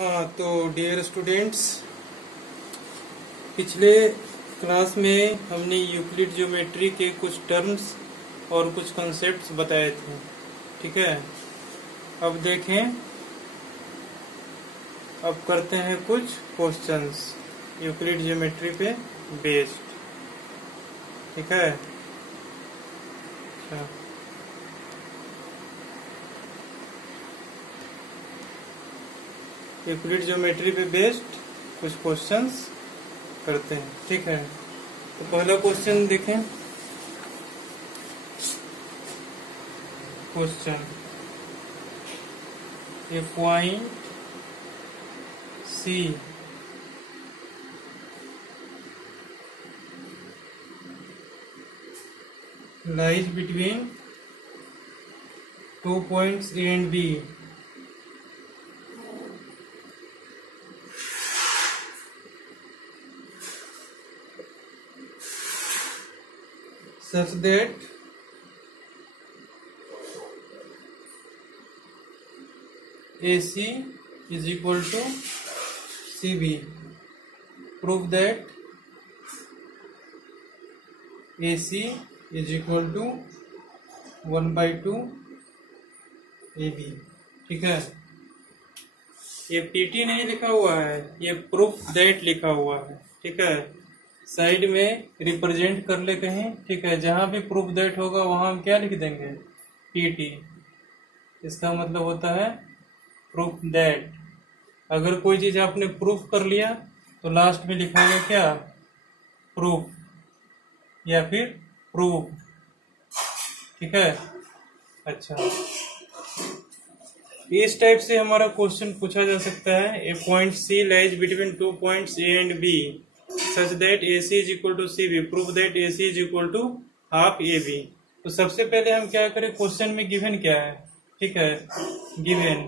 हाँ, तो dear students, पिछले क्लास में हमने यूक्लिड ज्योमेट्री के कुछ टर्म्स और कुछ कॉन्सेप्ट्स बताए थे। ठीक है, अब देखें, अब करते हैं कुछ क्वेश्चंस यूक्लिड ज्योमेट्री पे बेस्ड। ठीक है, अच्छा, यूक्लिड ज्योमेट्री पे बेस्ड कुछ क्वेश्चंस करते हैं। ठीक है, तो पहला क्वेश्चन देखें। Question, A point C lies between 2 points A and B such that AC is equal to CB. Prove that AC is equal to 1/2 AB. ठीक है, ये PT नहीं लिखा हुआ है, ये प्रूफ दैट लिखा हुआ है। ठीक है, साइड में रिप्रेजेंट कर लेते हैं। ठीक है, जहां भी प्रूफ दैट होगा वहां हम क्या लिख देंगे, PT। इसका मतलब होता है प्रूफ दैट। अगर कोई चीज आपने प्रूफ कर लिया तो लास्ट में लिखाएगा क्या, प्रूफ या फिर प्रूफ। ठीक है, अच्छा, इस टाइप से हमारा क्वेश्चन पूछा जा सकता है। A point C lies between 2 points A and B such that AC is equal to CB। Prove that AC is equal to half AB। तो सबसे पहले हम क्या करें, क्वेश्चन में गिवन क्या है। ठीक है, गिवन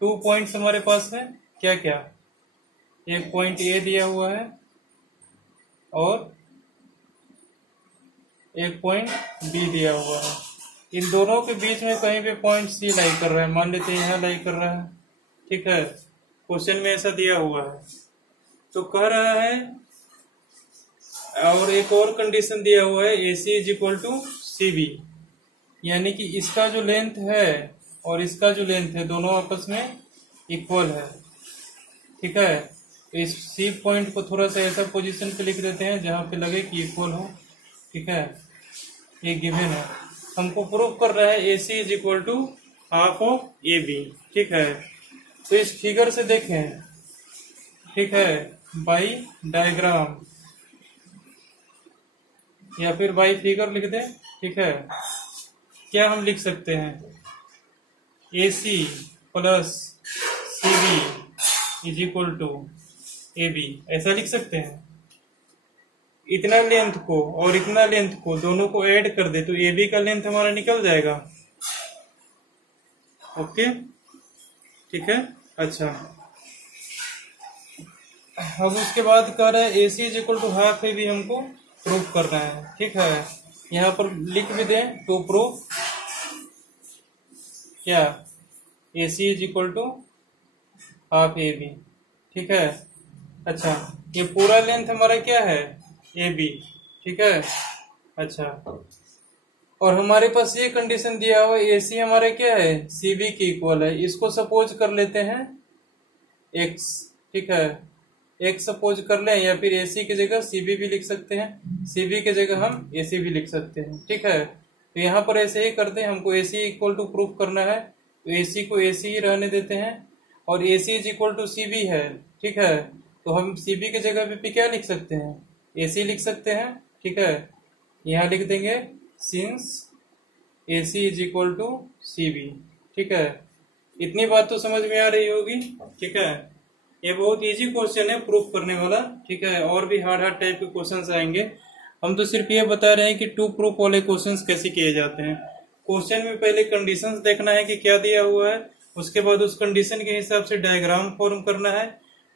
2 पॉइंट्स हमारे पास है, क्या क्या, एक पॉइंट A दिया हुआ है और एक पॉइंट B दिया हुआ है। इन दोनों के बीच में कहीं पे पॉइंट C लाई कर रहा है, मान लेते हैं यहाँ लाई कर रहा है। ठीक है, क्वेश्चन में ऐसा दिया हुआ है। तो कह रहा है, और एक और कंडीशन दिया हुआ है, AC is equal to CB, यानी कि इसका जो लेंथ है और इसका जो लेंथ है दोनों आपस में इक्वल है। ठीक है, इस C पॉइंट को थोड़ा सा ऐसा पोजीशन पे लिख देते हैं जहां पे लगे कि इक्वल हो। ठीक है, ये गिवन है, हमको प्रूव कर रहा है AC is equal to half of AB। ठीक है, तो इस फिगर से देखें। ठीक है, बाई डायग्राम या फिर बाई फिगर लिख दें। ठीक है, क्या हम लिख सकते हैं, AC plus CB is equal to AB, ऐसा लिख सकते हैं। इतना लेंथ को और इतना लेंथ को दोनों को ऐड कर दे तो AB का लेंथ हमारा निकल जाएगा। ओके, ठीक है, अच्छा, अब उसके बाद कह रहा है AC is equal to half AB हमको प्रूफ करना है। ठीक है, यहाँ पर लिख भी दें तो प्रूफ क्या, AC is equal to half AB। ठीक है, अच्छा, ये पूरा लेंथ हमारा क्या है, AB। ठीक है, अच्छा, और हमारे पास ये कंडीशन दिया हुआ है, AC हमारा क्या है, CB की इक्वल है। इसको सपोज कर लेते हैं X। ठीक है, X सपोज कर लें, या फिर AC की जगह CB भी लिख सकते हैं, CB की जगह हम AC भी लिख सकते हैं। ठीक है, तो यहाँ पर ऐसे ही करते हैं, हमको AC इक्वल टू प्रूफ करना है तो AC को AC ही रहने देते हैं, और AC is equal to CB है। ठीक है, तो हम CB की जगह पे क्या लिख सकते हैं, AC लिख सकते हैं। ठीक है, यहाँ लिख देंगे since AC is equal to CB। ठीक है, इतनी बात तो समझ में आ रही होगी। ठीक है, ये बहुत इजी क्वेश्चन है प्रूफ करने वाला। ठीक है, और भी हार्ड हार्ड टाइप के क्वेश्चंस आएंगे, हम तो सिर्फ ये बता रहे हैं कि टू प्रूफ वाले क्वेश्चंस कैसे किए जाते हैं। क्वेश्चन में पहले कंडीशंस देखना है कि क्या दिया हुआ है, उसके बाद उस कंडीशन के हिसाब से डायग्राम फॉर्म करना है।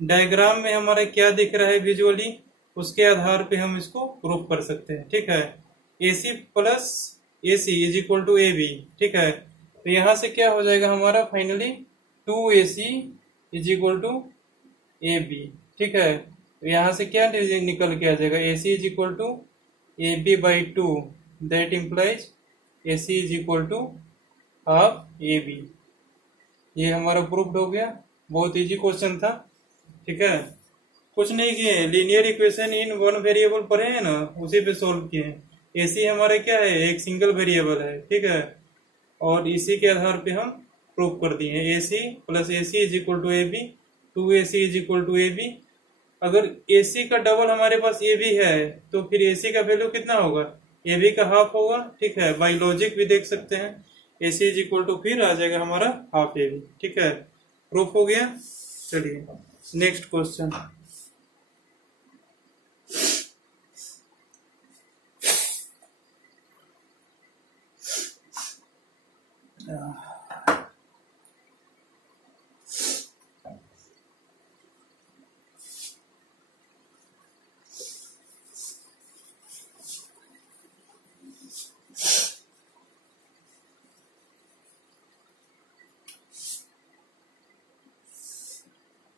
डायग्राम में हमारा क्या दिख रहा है विजुअली, उसके आधार पे हम इसको प्रूफ कर सकते हैं। ठीक है, AC plus AC is equal to AB। ठीक है, तो यहां से क्या हो जाएगा हमारा finally 2AC is equal to A B. ठीक है, तो यहाँ से क्या निकल के आ जाएगा, A C is equal to A B by two, that implies A C is equal to half A B. ये हमारा प्रूफ्ड हो गया। बहुत इजी क्वेश्चन था। ठीक है, कुछ नहीं किए, linear equation in one variable पढ़े हैं ना, उसी पे सोल्व किए। ए सी हमारा क्या है, एक सिंगल वेरिएबल है। ठीक है, और इसी के आधार पे हम प्रूव कर दिए A C plus A C is equal to A B, two A C is equal to A B. अगर ए सी का डबल हमारे पास ए बी है तो फिर ए सी का वैल्यू कितना होगा, ए बी का हाफ होगा। ठीक है, बाई लॉजिक भी देख सकते हैं, ए सी इज इक्वल टू फिर आ जाएगा हमारा हाफ ए बी। ठीक है, प्रूफ हो गया। चलिए नेक्स्ट क्वेश्चन।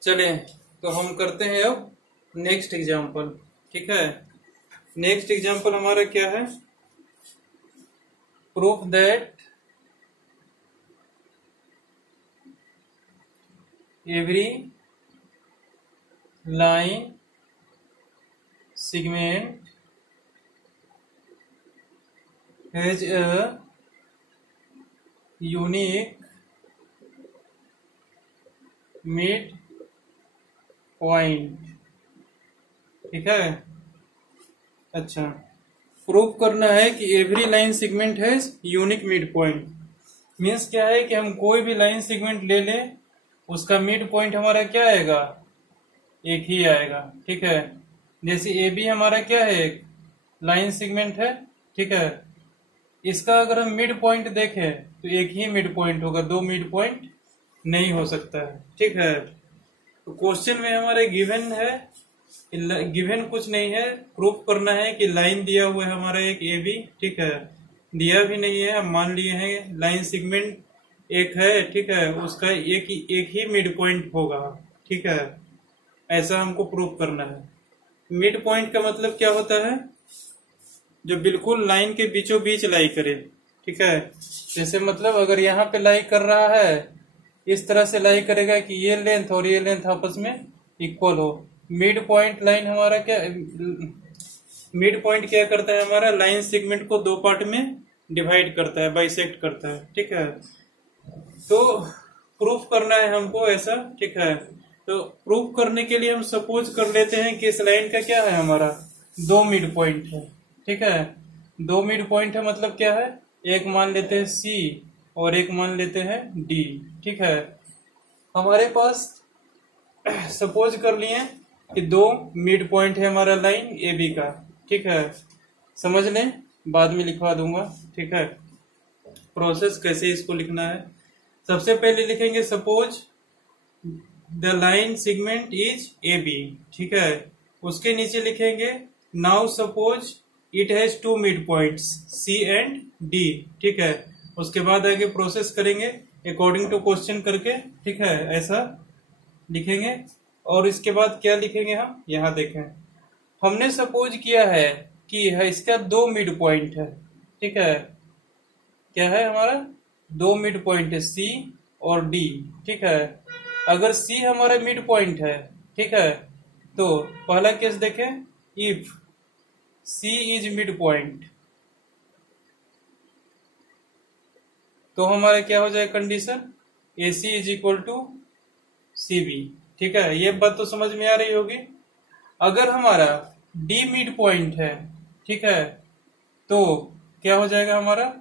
चले तो हम करते हैं अब नेक्स्ट एग्जाम्पल। ठीक है, नेक्स्ट एग्जाम्पल हमारा क्या है, proof that every line segment has a unique mid point. ठीक है, अच्छा, प्रूव करना है कि एवरी लाइन सेगमेंट है यूनिक मिड पॉइंट। मीन्स क्या है कि हम कोई भी लाइन सेगमेंट ले लें, उसका मिड पॉइंट हमारा क्या आएगा, एक ही आएगा। ठीक है, जैसे ए बी हमारा क्या है, एक लाइन सेगमेंट है। ठीक है, इसका अगर हम मिड पॉइंट देखें तो एक ही मिड पॉइंट होगा, दो मिड पॉइंट नहीं हो सकता है। ठीक है, तो क्वेश्चन में हमारे गिवन है, गिवन कुछ नहीं है, प्रूफ करना है कि लाइन दिया हुआ है हमारा एक ए बी। ठीक है, दिया भी नहीं है, हम मान लिए हैं लाइन सेगमेंट एक है। ठीक है, उसका एक ही मिड पॉइंट होगा। ठीक है, ऐसा हमको प्रूफ करना है। मिड पॉइंट का मतलब क्या होता है, जो बिल्कुल लाइन के बीचों बीच लाई करे। ठीक है, जैसे मतलब अगर यहाँ पे लाई कर रहा है, इस तरह से लाई करेगा कि ये लेंथ और ये लेंथ आपस में इक्वल हो। मिड पॉइंट लाइन हमारा क्या, मिड पॉइंट क्या करता है, हमारा लाइन सेगमेंट को दो पार्ट में डिवाइड करता है, बाइसेक्ट करता है। ठीक है, तो प्रूफ करना है हमको ऐसा। ठीक है, तो प्रूफ करने के लिए हम सपोज कर लेते हैं कि इस लाइन का क्या है, हमारा दो मिड पॉइंट है। ठीक है, दो मिड पॉइंट है मतलब क्या है, एक मान लेते हैं सी और एक मान लेते हैं डी। ठीक है, हमारे पास सपोज कर लिए कि दो मिड पॉइंट है हमारा लाइन ए बी का। ठीक है, समझ लें, बाद में लिखवा दूंगा। ठीक है, प्रोसेस कैसे इसको लिखना है, सबसे पहले लिखेंगे suppose the line segment is A B. ठीक है, उसके नीचे लिखेंगे now suppose it has two mid points C and D. ठीक है, उसके बाद आगे प्रोसेस करेंगे अकॉर्डिंग टू क्वेश्चन करके। ठीक है, ऐसा लिखेंगे। और इसके बाद क्या लिखेंगे हम, यहाँ देखें, हमने सपोज किया है कि इसका दो मिड पॉइंट है। ठीक है, क्या है हमारा, दो मिड पॉइंट है सी और डी। ठीक है, अगर सी हमारा मिड पॉइंट है, ठीक है, तो पहला केस देखें, if C is mid point, तो हमारा क्या हो जाए condition, A C is equal to C B. ठीक है, ये बात तो समझ में आ रही होगी। अगर हमारा डी मिड पॉइंट है, ठीक है, तो क्या हो जाएगा हमारा,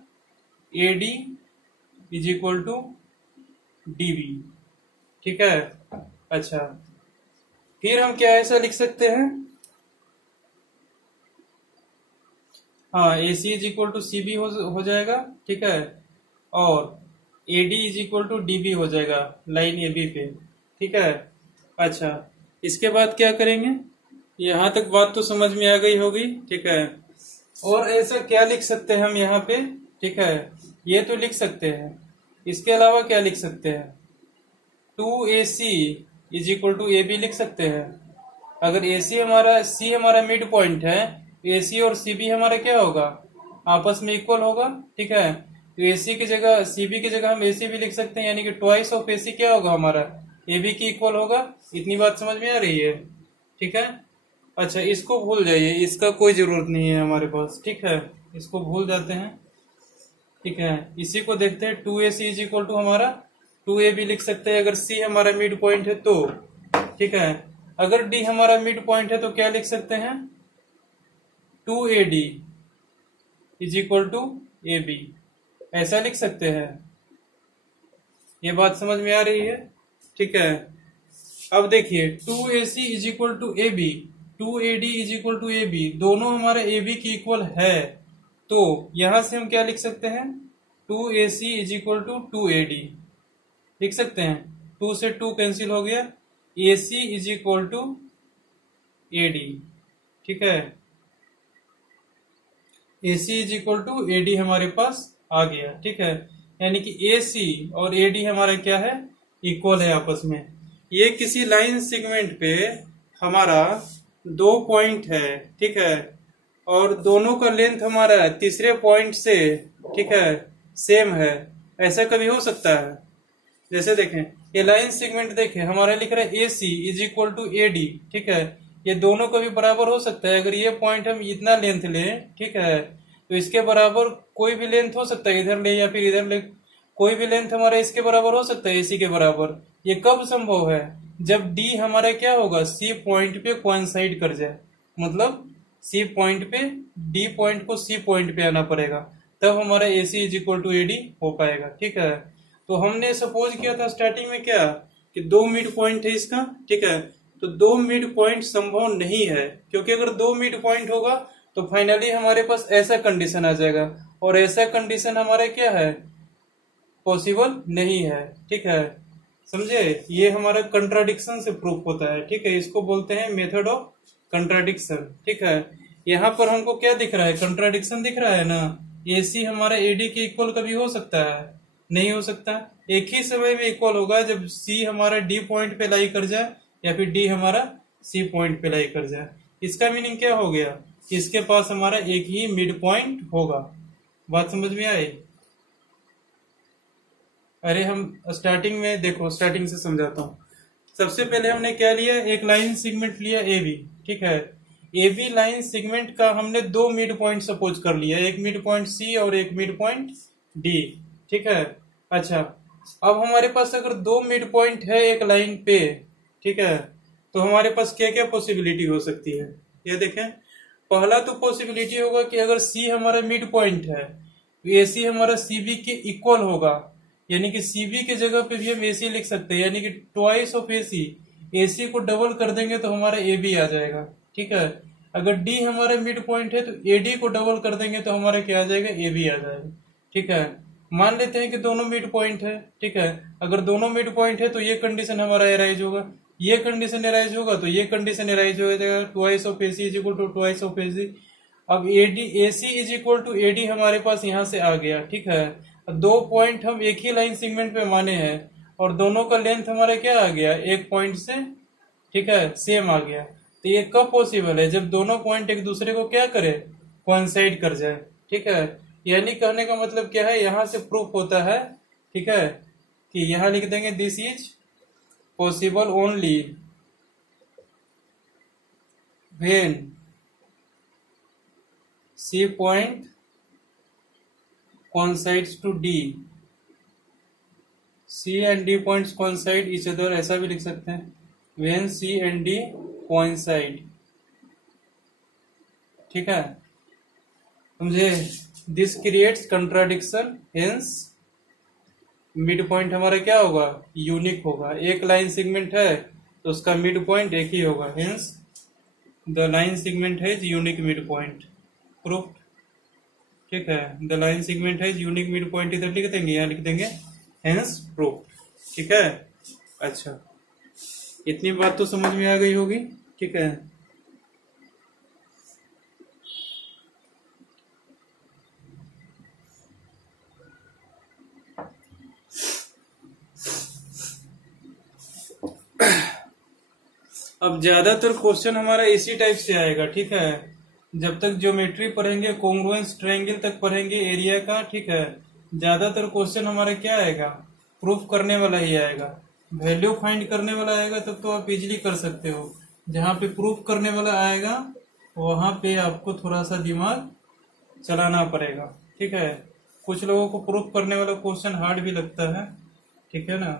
A D is equal to D B. ठीक है, अच्छा, फिर हम क्या ऐसा लिख सकते हैं, हाँ, A C is equal to C B हो जाएगा। ठीक है, और A D is equal to D B हो जाएगा लाइन ए बी पे। ठीक है, अच्छा, इसके बाद क्या करेंगे, यहाँ तक बात तो समझ में आ गई होगी। ठीक है, और ऐसा क्या लिख सकते हैं हम यहाँ पे, ठीक है, ये तो लिख सकते हैं, इसके अलावा क्या लिख सकते हैं, two A C is equal to A B लिख सकते हैं। अगर AC हमारा C हमारा मिड पॉइंट है, AC और CB हमारा क्या होगा, आपस में इक्वल होगा। ठीक है, तो AC की जगह CB की जगह हम AC भी लिख सकते हैं, यानी कि ट्वाइस ऑफ AC क्या होगा हमारा, AB की इक्वल होगा। इतनी बात समझ में आ रही है? ठीक है। अच्छा, इसको भूल जाइए, इसका कोई जरूरत नहीं है हमारे पास। ठीक है, इसको भूल जाते हैं। ठीक है, इसी को देखते हैं। 2AC इज इक्वल टू हमारा 2AB लिख सकते हैं अगर C हमारा मिड पॉइंट है तो। ठीक है, अगर D हमारा मिड पॉइंट है तो क्या लिख सकते हैं, 2AD is equal to AB, ऐसा लिख सकते हैं। ये बात समझ में आ रही है? ठीक है, अब देखिए 2AC is equal to AB, 2AD is equal to AB, दोनों हमारे AB की इक्वल है, तो यहां से हम क्या लिख सकते हैं, 2AC is equal to 2AD लिख सकते हैं। 2 से 2 कैंसिल हो गया, AC is equal to AD। ठीक है, AC is equal to AD हमारे पास आ गया। ठीक है, यानी कि AC और AD हमारा क्या है, इक्वल है आपस में। ये किसी लाइन सेगमेंट पे हमारा 2 पॉइंट है। ठीक है, और दोनों का लेंथ हमारा तीसरे पॉइंट से, ठीक है, सेम है। ऐसा कभी हो सकता है? जैसे देखें, ये लाइन सेगमेंट देखें, हमारा लिख रहा है AC is equal to AD। ठीक है, ये दोनों का भी बराबर हो सकता है। अगर ये पॉइंट हम इतना लेंथ लें, ठीक है, तो इसके बराबर कोई भी लेंथ हो सकता है, इधर ले या फिर इधर ले, कोई भी लेंथ हमारा इसके बराबर हो सकता है, AC के बराबर। ये कब संभव है, जब D हमारा क्या होगा, C पॉइंट पे कोइंसाइड कर जाए। मतलब C पॉइंट पे D पॉइंट को C पॉइंट पे आना पड़ेगा, तब हमारा AC is equal to AD हो पाएगा। ठीक है, तो हमने सपोज किया था स्टार्टिंग में क्या, कि 2 मिड पॉइंट है इसका। ठीक है, तो 2 मिड पॉइंट संभव नहीं है, क्योंकि अगर 2 मिड पॉइंट होगा तो फाइनली हमारे पास ऐसा कंडीशन आ जाएगा, और ऐसा कंडीशन हमारा क्या है, पॉसिबल नहीं है। ठीक है, समझे? ये हमारा कंट्राडिक्शन से प्रूफ होता है। ठीक है, इसको बोलते हैं मेथड ऑफ कंट्राडिक्शन। ठीक है, यहाँ पर हमको क्या दिख रहा है, कंट्राडिक्शन दिख रहा है ना। AC हमारा AD के इक्वल कभी हो सकता है? नहीं हो सकता। एक ही समय में इक्वल होगा जब C हमारा D पॉइंट पे लाई कर जाए, या फिर D हमारा C पॉइंट पे लाई कर जाए। इसका मीनिंग क्या हो गया, कि इसके पास हमारा एक ही मिड पॉइंट होगा। बात समझ में आई? अरे हम स्टार्टिंग में देखो, स्टार्टिंग से समझाता हूँ। सबसे पहले हमने क्या लिया, एक लाइन सेगमेंट लिया AB। ठीक है, AB लाइन सेगमेंट का हमने 2 मिड पॉइंट सपोज कर लिया, एक मिड पॉइंट C और एक मिड पॉइंट D। ठीक है, अच्छा, अब हमारे पास अगर 2 मिड पॉइंट है एक लाइन पे, ठीक है, तो हमारे पास क्या क्या पॉसिबिलिटी हो सकती है, ये देखें। पहला तो पॉसिबिलिटी होगा कि अगर C हमारा मिड पॉइंट है, तो AC हमारा CB के इक्वल होगा, यानी कि CB के जगह पे भी हम AC लिख सकते हैं, यानी कि ट्वाइस ऑफ AC। AC को डबल कर देंगे तो हमारा AB आ जाएगा। ठीक है, अगर D हमारा मिड पॉइंट है तो AD को डबल कर देंगे तो हमारा क्या आ जाएगा, AB आ जाएगा। ठीक है, मान लेते हैं कि दोनों मिड पॉइंट है। ठीक है, अगर दोनों मिड पॉइंट है तो ये कंडीशन हमारा एराइज होगा, ये कंडीशन एराइज होगा, तो ये कंडीशन एराइज हो जाएगा, twice of AC is equal to twice of AC। अब AC is equal to AD हमारे पास यहाँ से आ गया। ठीक है, 2 पॉइंट हम एक ही लाइन सेगमेंट पे माने हैं, और दोनों का लेंथ हमारा क्या आ गया, एक पॉइंट से, ठीक है, सेम आ गया। तो ये कब पॉसिबल है, जब दोनों पॉइंट एक दूसरे को क्या करे, कोइंसाइड कर जाए। ठीक है, यानी कहने का मतलब क्या है, यहां से प्रूफ होता है, ठीक है, कि यहां लिख देंगे this is possible only when C point coincides to D, C and D points coincide each other, ऐसा भी लिख सकते हैं, when C and D coincide। ठीक है, समझे? This creates contradiction, hence mid point हमारा क्या होगा, यूनिक होगा। एक लाइन सेगमेंट है तो उसका मिड पॉइंट एक ही होगा, हेंस द लाइन सेगमेंट है यूनिक मिड पॉइंट। प्रूफ? ठीक है, द लाइन सेगमेंट है यूनिक मिड पॉइंट, इधर लिख देंगे, यहाँ लिख देंगे हेंस प्रूफ। ठीक है, अच्छा, इतनी बात तो समझ में आ गई होगी। ठीक है, अब ज्यादातर क्वेश्चन हमारा इसी टाइप से आएगा, ठीक है। जब तक ज्योमेट्री पढ़ेंगे, कॉन्ग्रुएंस ट्रायंगल तक पढ़ेंगे एरिया का, ठीक है। ज्यादातर क्वेश्चन हमारा क्या आएगा, प्रूफ करने वाला ही आएगा। वैल्यू फाइंड करने वाला आएगा तब तो आप इजीली कर सकते हो। जहाँ पे प्रूफ करने वाला आएगा वहां पे आपको थोड़ा सा दिमाग चलाना पड़ेगा, ठीक है। कुछ लोगों को प्रूफ करने वाला क्वेश्चन हार्ड भी लगता है, ठीक है ना।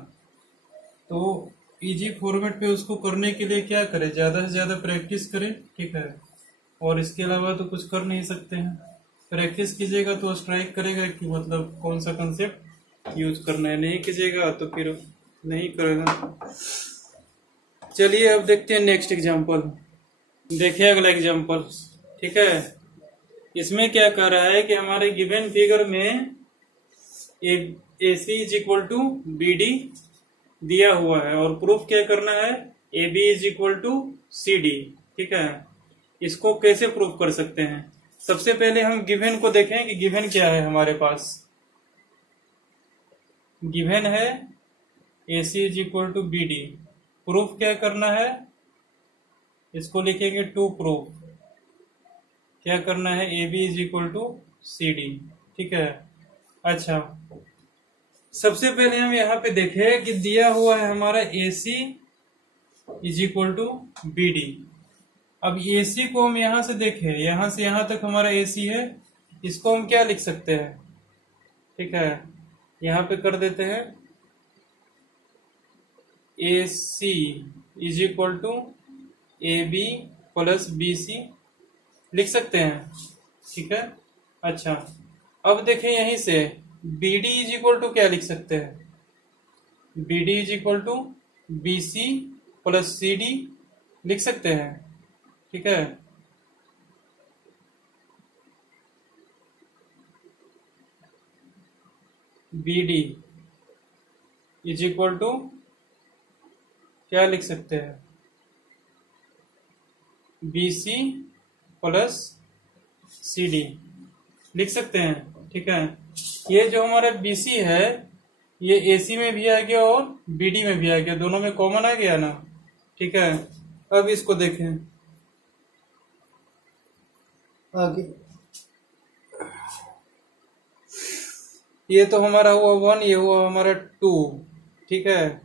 तो इजी फॉर्मेट पे उसको करने के लिए क्या करें, ज्यादा से ज्यादा प्रैक्टिस करें, ठीक है। और इसके अलावा तो कुछ कर नहीं सकते हैं। प्रैक्टिस कीजिएगा तो स्ट्राइक करेगा कि मतलब कौन सा कंसेप्ट यूज करना है, नहीं कीजिएगा तो फिर नहीं करेगा। चलिए अब देखते हैं नेक्स्ट एग्जांपल। देखिए अगला एग्जांपल, ठीक है। इसमें क्या कह रहा है कि हमारे गिवन फिगर में AC is equal to BD दिया हुआ है और प्रूफ क्या करना है, AB is equal to CD, ठीक है। इसको कैसे प्रूफ कर सकते हैं? सबसे पहले हम गिवन को देखें कि गिवन क्या है हमारे पास। गिवन है AC is equal to BD। Proof क्या करना है, इसको लिखेंगे टू प्रूफ क्या करना है, AB is equal to CD, ठीक है। अच्छा, सबसे पहले हम यहाँ पे देखें कि दिया हुआ है हमारा AC is equal to BD। अब AC को हम यहां से देखें, यहां से यहां तक हमारा AC है, इसको हम क्या लिख सकते हैं, ठीक है। यहां पे कर देते हैं AC is equal to AB plus BC लिख सकते हैं, ठीक है। अच्छा, अब देखें यहीं से BD इज इक्वल टू क्या लिख सकते हैं, BD is equal to BC plus CD लिख सकते हैं, ठीक है। BD इज इक्वल टू क्या लिख सकते हैं, BC प्लस CD लिख सकते हैं, ठीक है। ये जो हमारा BC है ये AC में भी आ गया और BD में भी आ गया, दोनों में कॉमन आ गया ना, ठीक है। अब इसको देखें आगे, ये तो हमारा हुआ 1, ये हुआ हमारा 2, ठीक है।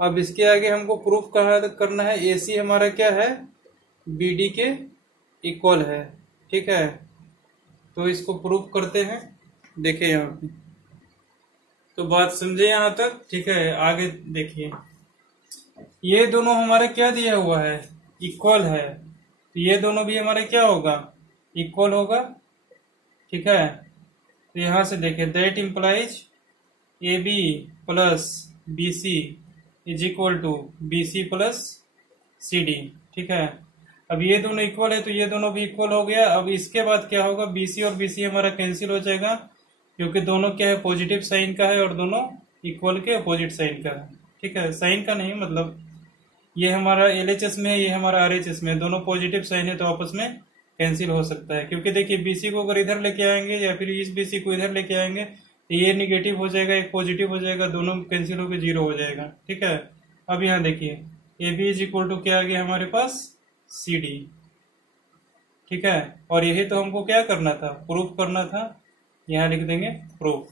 अब इसके आगे हमको प्रूफ करना है AC हमारा क्या है, BD के इक्वल है, ठीक है। तो इसको प्रूफ करते हैं, देखिए यहाँ पे तो बात समझे यहाँ तक, ठीक है। आगे देखिए, ये दोनों हमारे क्या दिया हुआ है, इक्वल है, तो ये दोनों भी हमारे क्या होगा, इक्वल होगा, ठीक है। तो यहां से देखिए that implies AB plus BC is equal to BC plus CD, ठीक है। अब ये दोनों इक्वल है तो ये दोनों भी इक्वल हो गया। अब इसके बाद क्या होगा, BC और BC हमारा कैंसिल हो जाएगा क्योंकि दोनों क्या है, पॉजिटिव साइन का है और दोनों इक्वल के अपोजिट साइन का है, ठीक है। साइन का नहीं मतलब ये हमारा LHS में है, ये हमारा RHS में है, दोनों पॉजिटिव साइन है तो आपस में कैंसिल हो सकता है। क्योंकि देखिए BC को अगर इधर लेके आएंगे या फिर इस BC को इधर लेके आएंगे तो ये निगेटिव हो जाएगा, एक पॉजिटिव हो जाएगा, दोनों कैंसिल होकर 0 हो जाएगा, ठीक है। अब यहाँ देखिए AB इज इक्वल टू क्या आ गया हमारे पास, CD, ठीक है। और यही तो हमको क्या करना था, प्रूफ करना था, यहाँ लिख देंगे प्रूफ।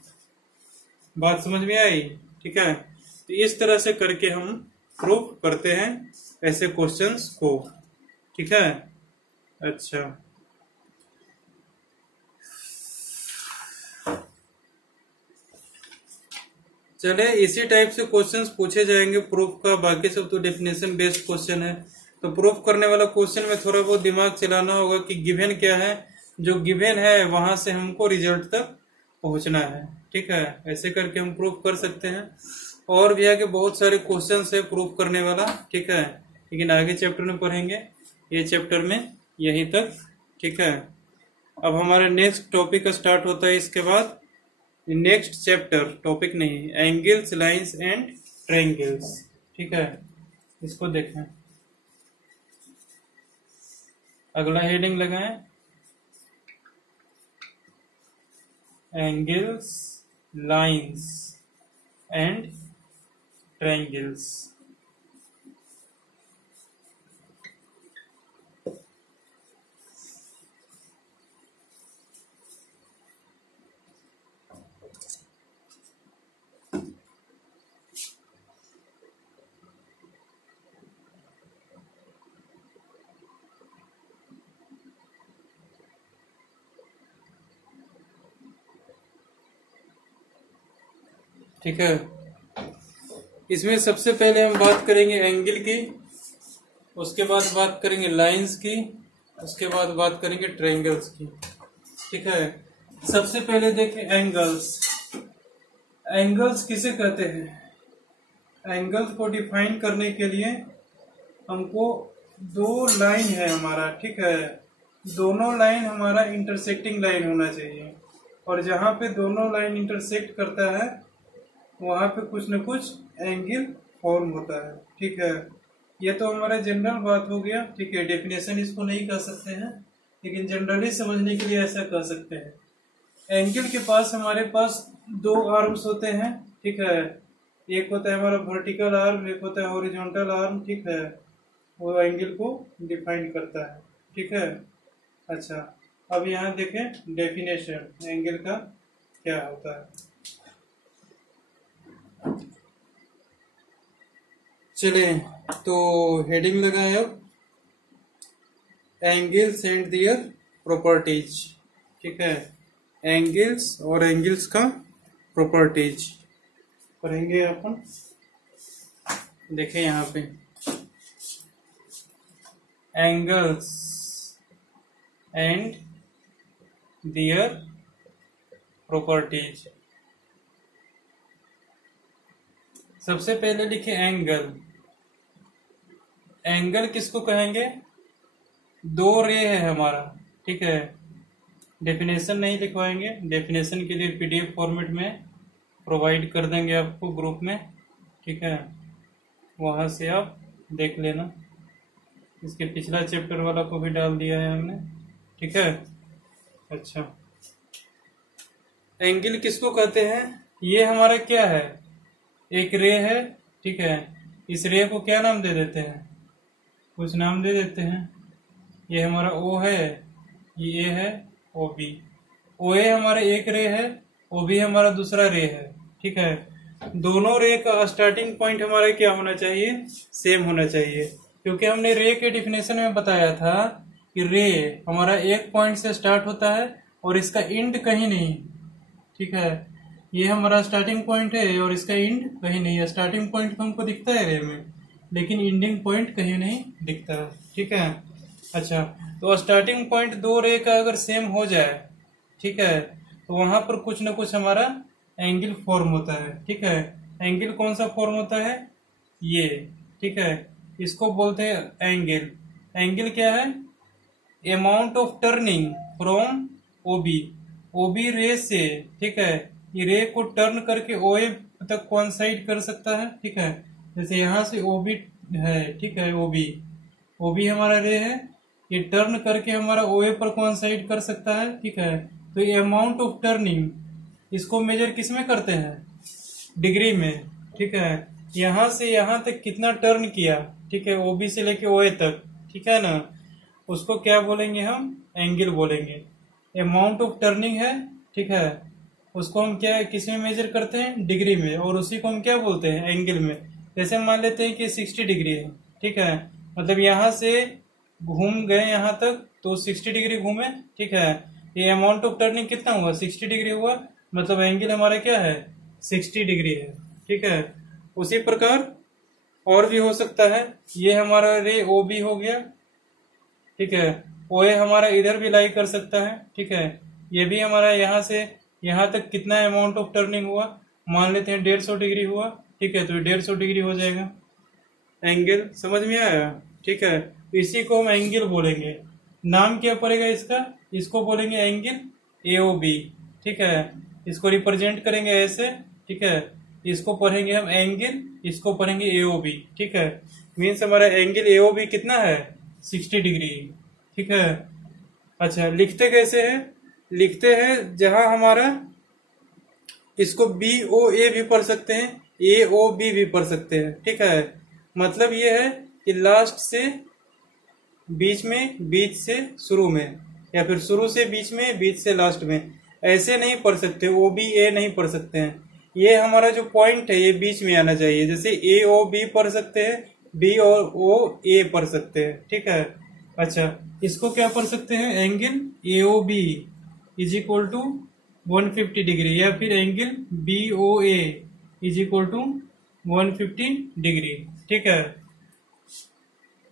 बात समझ में आई, ठीक है। तो इस तरह से करके हम प्रूफ करते हैं ऐसे क्वेश्चंस को, ठीक है। अच्छा, चले इसी टाइप से क्वेश्चंस पूछे जाएंगे प्रूफ का, बाकी सब तो डेफिनेशन बेस्ड क्वेश्चन है। तो प्रूफ करने वाला क्वेश्चन में थोड़ा बहुत दिमाग चलाना होगा कि गिवन क्या है, जो गिवन है वहां से हमको रिजल्ट तक पहुंचना है, ठीक है। ऐसे करके हम प्रूफ कर सकते हैं। और भी आगे बहुत सारे क्वेश्चंस है प्रूफ करने वाला, ठीक है, लेकिन आगे चैप्टर में पढ़ेंगे, ये चैप्टर में यहीं तक, ठीक है। अब हमारा नेक्स्ट टॉपिक स्टार्ट होता है इसके बाद, नेक्स्ट चैप्टर, टॉपिक नहीं, एंगल्स लाइंस एंड ट्रायंगल्स, ठीक है। इसको देखें, अगला हेडिंग लगाएं, एंगल्स लाइंस एंड ट्रायंगल्स। ठीक है। इसमें सबसे पहले हम बात करेंगे एंगल की, उसके बाद बात करेंगे लाइंस की, उसके बाद बात करेंगे ट्रायंगल्स की। ठीक है, सबसे पहले देखें एंगल्स। एंगल्स किसे कहते हैं? एंगल्स को डिफाइन करने के लिए हमको दो लाइन है हमारा, ठीक है, दोनों लाइन हमारा इंटरसेक्टिंग लाइन होना चाहिए, और जहां पे दोनों लाइन इंटरसेक्ट करता है वहां पे कुछ न कुछ एंगल फॉर्म होता है। ठीक है, ये तो हमारा जनरल बात हो गया। ठीक है, डेफिनेशन इसको नहीं कह सकते हैं, लेकिन जनरली समझने के लिए ऐसा कह सकते हैं। एंगल के पास हमारे पास दो आर्म्स होते हैं। ठीक है, एक होता है हमारा वर्टिकल आर्म, एक होता है हॉरिजॉन्टल आर्म। ठीक है, वो एंगल को डिफाइन करता है। ठीक है, अच्छा, अब यहाँ देखें डेफिनेशन एंगल का क्या होता है। चले तो हेडिंग लगाए अब एंगल्स एंड दियर प्रॉपर्टीज। ठीक है, एंगल्स और एंगल्स का प्रॉपर्टीज पढ़ेंगे अपन। देखें यहाँ पे एंगल्स एंड दियर प्रॉपर्टीज। सबसे पहले लिखे एंगल। एंगल किसको कहेंगे? दो रे है हमारा। ठीक है, डेफिनेशन नहीं लिखवाएंगे, डेफिनेशन के लिए पीडीएफ फॉर्मेट में प्रोवाइड कर देंगे आपको ग्रुप में। ठीक है, वहां से आप देख लेना। इसके पिछला चैप्टर वाला को भी डाल दिया है हमने। ठीक है, अच्छा, एंगल किसको कहते हैं? ये हमारा क्या है? एक रे है। ठीक है, इस रे को क्या नाम दे देते हैं? कुछ नाम दे देते हैं। ये हमारा ओ है, ये ए है, ओ बी। ओ ए हमारा एक रे है, ओ बी हमारा दूसरा रे है। ठीक है, दोनों रे का स्टार्टिंग पॉइंट हमारा क्या होना चाहिए? सेम होना चाहिए, क्योंकि हमने रे के डिफिनेशन में बताया था कि रे हमारा एक पॉइंट से स्टार्ट होता है और इसका एंड कहीं नहीं। ठीक है, ये हमारा स्टार्टिंग पॉइंट है और इसका एंड कहीं नहीं है। स्टार्टिंग पॉइंट हमको दिखता है रे में, लेकिन एंडिंग पॉइंट कहीं नहीं दिखता है। ठीक है, अच्छा, तो स्टार्टिंग पॉइंट दो रे का अगर सेम हो जाए, ठीक है, तो वहां पर कुछ न कुछ हमारा एंगल फॉर्म होता है। ठीक है, एंगल कौन सा फॉर्म होता है? ये। ठीक है, इसको बोलते हैं एंगल। एंगल क्या है? अमाउंट ऑफ टर्निंग फ्रॉम ओबी। ओबी रे से, ठीक है, ये रे को टर्न करके ओए तक कोइंसाइड कर सकता है। ठीक है, जैसे यहाँ से ओबी है, ठीक है, ओबी हमारा रे है, ये टर्न करके हमारा ओए पर कोइंसाइड कर सकता है। ठीक है, तो ये अमाउंट ऑफ टर्निंग, इसको मेजर किस में करते हैं? डिग्री में। ठीक है, यहाँ से यहाँ तक कितना टर्न किया, ठीक है, ओबी से लेके ओए तक, ठीक है ना, उसको क्या बोलेंगे हम? एंगल बोलेंगे। अमाउंट ऑफ टर्निंग है, ठीक है, उसको हम क्या किस में मेजर करते हैं? डिग्री में, और उसी को हम क्या बोलते हैं? एंगल में। जैसे मान लेते हैं कि 60 डिग्री है। ठीक है, मतलब यहाँ से घूम गए यहाँ तक तो 60 डिग्री घूमे। ठीक है, ये अमाउंट ऑफ टर्निंग कितना हुआ? 60 डिग्री हुआ, मतलब एंगल हमारा क्या है? 60 डिग्री है। ठीक है, उसी प्रकार और भी हो सकता है। ये हमारा रे ओ बी हो गया। ठीक है, ओए हमारा इधर भी लाई कर सकता है। ठीक है, ये भी हमारा यहाँ से यहाँ तक कितना अमाउंट ऑफ टर्निंग हुआ? मान लेते हैं 150 डिग्री हुआ। ठीक है, तो 150 डिग्री हो जाएगा एंगल। समझ में आया? ठीक है, तो इसी को हम एंगल बोलेंगे। नाम क्या पड़ेगा इसका? इसको बोलेंगे एंगल एओबी। ठीक है, इसको रिप्रेजेंट करेंगे ऐसे। ठीक है, इसको पढ़ेंगे हम एंगल, इसको पढ़ेंगे एओबी। ठीक है, मीन्स हमारा एंगल एओबी कितना है? 60 डिग्री। ठीक है, अच्छा, लिखते कैसे हैं? लिखते हैं जहां हमारा इसको बी ओ ए भी पढ़ सकते हैं, ए ओ बी भी पढ़ सकते हैं। ठीक है, मतलब ये है कि लास्ट से बीच में, बीच से शुरू में, या फिर शुरू से बीच में, बीच से लास्ट में, ऐसे नहीं पढ़ सकते। ओ बी ए नहीं पढ़ सकते हैं। ये हमारा जो पॉइंट है ये बीच में आना चाहिए। जैसे ए ओ बी पढ़ सकते हैं, बी और ओ ए पढ़ सकते हैं। ठीक है, अच्छा, इसको क्या पढ़ सकते हैं? Angle A O B is equal to 150 degree, या फिर angle B O A is equal to 150 degree. ठीक है,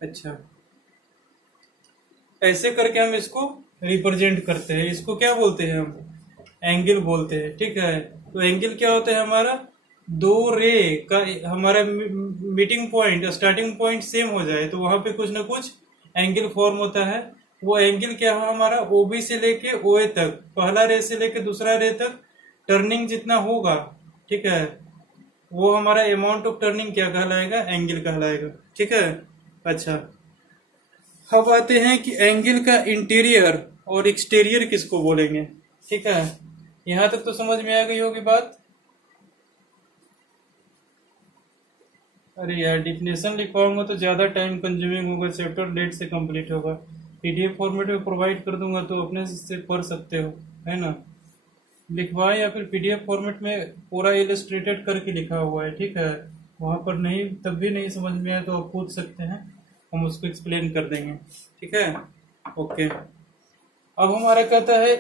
अच्छा ऐसे करके हम इसको रिप्रेजेंट करते हैं। इसको क्या बोलते हैं हम? एंगल बोलते हैं। ठीक है, तो एंगल क्या होता है हमारा? दो रे का हमारा meeting point, starting point same हो जाए तो वहां पे कुछ ना कुछ एंगल फॉर्म होता है। वो एंगल क्या है हमारा? ओबी से लेके ओए तक, पहला रे से लेके दूसरा रे तक टर्निंग जितना होगा, ठीक है, वो हमारा अमाउंट ऑफ टर्निंग क्या कहलाएगा? एंगल कहलाएगा। ठीक है, अच्छा अब आते हैं कि एंगल का इंटीरियर और एक्सटीरियर किसको बोलेंगे। ठीक है, यहां तक तो समझ में आ गई होगी बात। अरे यार डिफिनेशन लिखवाऊंगा तो ज्यादा टाइम कंज्यूमिंग होगा, चैप्टर लेट से कंप्लीट होगा। पीडीएफ फॉर्मेट में प्रोवाइड कर दूंगा तो अपने से पढ़ सकते हो, है ना। लिखवाए या फिर पीडीएफ फॉर्मेट में पूरा इलस्ट्रेटेड करके लिखा हुआ है। ठीक है, वहां पर नहीं, तब भी नहीं समझ में आए तो आप पूछ सकते हैं, हम उसको एक्सप्लेन कर देंगे। ठीक है, ओके। अब हमारा कहता है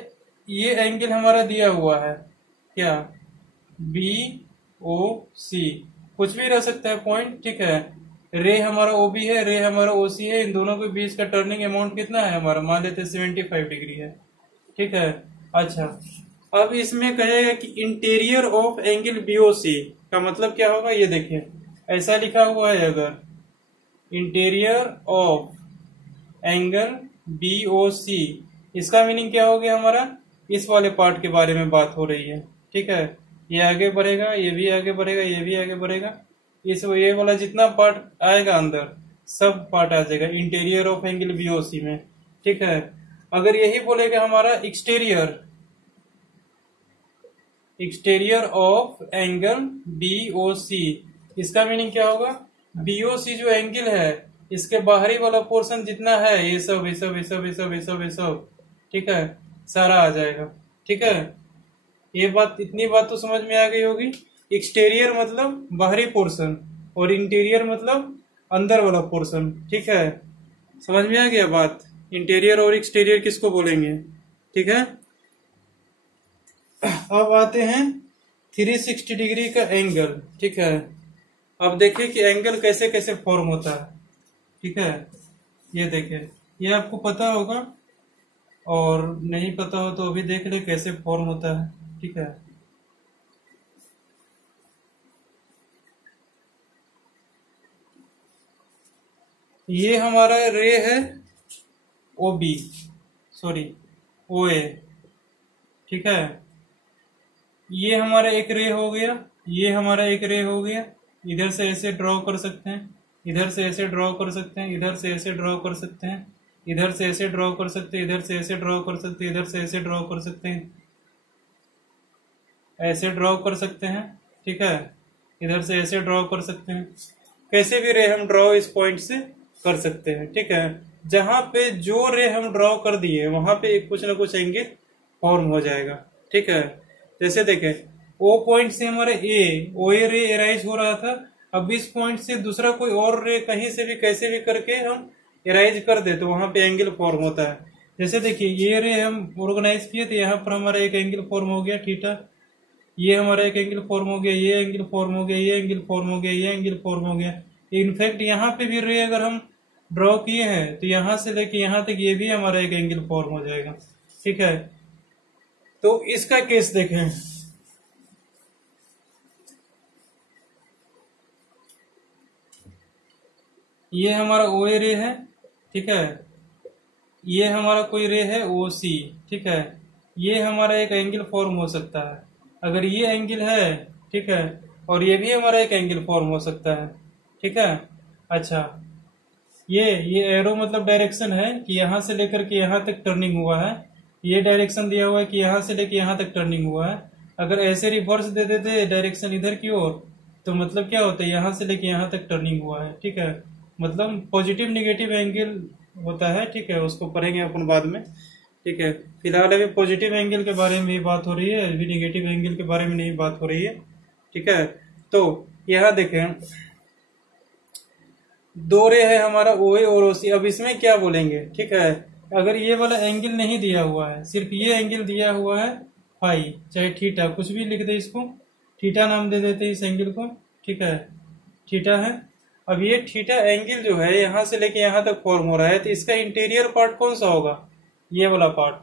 ये एंगल हमारा दिया हुआ है क्या? बी ओ सी, कुछ भी रह सकता है पॉइंट। ठीक है, रे हमारा ओ बी है, रे हमारा ओ सी है, इन दोनों के बीच का टर्निंग अमाउंट कितना है हमारा? मान लेते 75 डिग्री है। ठीक है, अच्छा अब इसमें कहेगा कि इंटीरियर ऑफ एंगल बीओसी का मतलब क्या होगा? ये देखिए ऐसा लिखा हुआ है, अगर इंटीरियर ऑफ एंगल बीओसी, इसका मीनिंग क्या हो गया हमारा? इस वाले पार्ट के बारे में बात हो रही है। ठीक है, ये आगे बढ़ेगा, ये भी आगे बढ़ेगा, ये भी आगे बढ़ेगा, ये वाला जितना पार्ट आएगा अंदर सब पार्ट आ जाएगा इंटीरियर ऑफ एंगल बीओसी में। ठीक है, अगर यही बोलेगा हमारा एक्सटीरियर ऑफ एंगल बीओसी, इसका मीनिंग क्या होगा? बीओसी जो एंगल है इसके बाहरी वाला पोर्शन जितना है ये सब ये सब ये सब ये सब ये सब ये सब, ठीक है, सारा आ जाएगा। ठीक है, ये बात, इतनी बात तो समझ में आ गई होगी। एक्सटीरियर मतलब बाहरी पोर्शन और इंटीरियर मतलब अंदर वाला पोर्शन। ठीक है, समझ में आ गया बात? इंटीरियर और एक्सटीरियर किसको बोलेंगे? ठीक है, अब आते हैं 360 डिग्री का एंगल। ठीक है, अब देखिए कि एंगल कैसे कैसे फॉर्म होता है। ठीक है, ये देखिए, ये आपको पता होगा और नहीं पता हो तो अभी देख ले कैसे फॉर्म होता है। ठीक है, ये हमारा रे है ओ बी, सॉरी ओ ए। ठीक है, ये हमारा एक रे हो गया, ये हमारा एक रे हो गया। इधर से ऐसे ड्रॉ कर सकते हैं, इधर से ऐसे ड्रॉ कर सकते हैं, इधर से ऐसे ड्रॉ कर सकते हैं, इधर से ऐसे ड्रॉ कर सकते हैं, इधर से ऐसे ड्रॉ कर सकते हैं, इधर से ऐसे ड्रॉ कर सकते हैं, ऐसे ड्रॉ कर सकते हैं। ठीक है, इधर से ऐसे ड्रॉ कर सकते हैं, कैसे भी रे हम ड्रॉ इस पॉइंट से कर सकते हैं। ठीक है, जहां पे जो रे हम ड्रॉ कर दिए वहां पे कुछ ना कुछ एंगल फॉर्म हो जाएगा। ठीक है, जैसे देखें ओ पॉइंट से हमारे ओ ए रे एराइज हो रहा था, अब इस पॉइंट से दूसरा कोई और रे कहीं से भी कैसे भी करके हम एराइज कर दे तो वहां पे एंगल फॉर्म होता है। जैसे देखिए ये रे हम ऑर्गेनाइज किए तो यहाँ पर हमारा एक एंगल फॉर्म हो गया थीटा, ये हमारा एक एंगल फॉर्म हो गया, ये एंगल फॉर्म हो गया, ये एंगल फॉर्म हो गया, ये एंगल फॉर्म हो गया। इनफैक्ट यहाँ पे भी रे अगर हम ड्रॉ किए हैं तो यहाँ से लेके यहाँ तक ये भी हमारा एक एंगल फॉर्म हो जाएगा। ठीक है, तो इसका केस देखें, ये हमारा ओ ए रे है। ठीक है, ये हमारा कोई रे है ओ सी। ठीक है, ये हमारा एक एंगल फॉर्म हो सकता है अगर ये एंगल है। ठीक है, और ये भी हमारा एक एंगल फॉर्म हो सकता है। ठीक है, अच्छा ये एरो मतलब डायरेक्शन है कि यहाँ से लेकर के यहाँ तक टर्निंग हुआ है, ये डायरेक्शन दिया हुआ है कि यहाँ से लेकर यहाँ तक टर्निंग हुआ है। अगर ऐसे रिवर्स दे देते डायरेक्शन इधर की ओर तो मतलब क्या होता है, यहाँ से लेकर यहाँ तक टर्निंग हुआ है। ठीक है, मतलब पॉजिटिव निगेटिव एंगल होता है। ठीक है, उसको पढ़ेंगे अपन बाद में। ठीक है, फिलहाल अभी पॉजिटिव एंगल के बारे में ही बात हो रही है, अभी निगेटिव एंगल के बारे में नहीं बात हो रही है। ठीक है, तो यहाँ देखें दो रे है हमारा ओ ए और ओ सी। अब इसमें क्या बोलेंगे? ठीक है, अगर ये वाला एंगल नहीं दिया हुआ है, सिर्फ ये एंगल दिया हुआ है फाई, चाहे थीटा, कुछ भी लिख दे इसको। थीटा नाम दे देते हैं इस एंगल को, ठीक है, थीटा है। अब ये थीटा एंगल जो है यहाँ से लेके यहाँ तक फॉर्म हो रहा है, तो इसका इंटीरियर पार्ट कौन सा होगा? ये वाला पार्ट,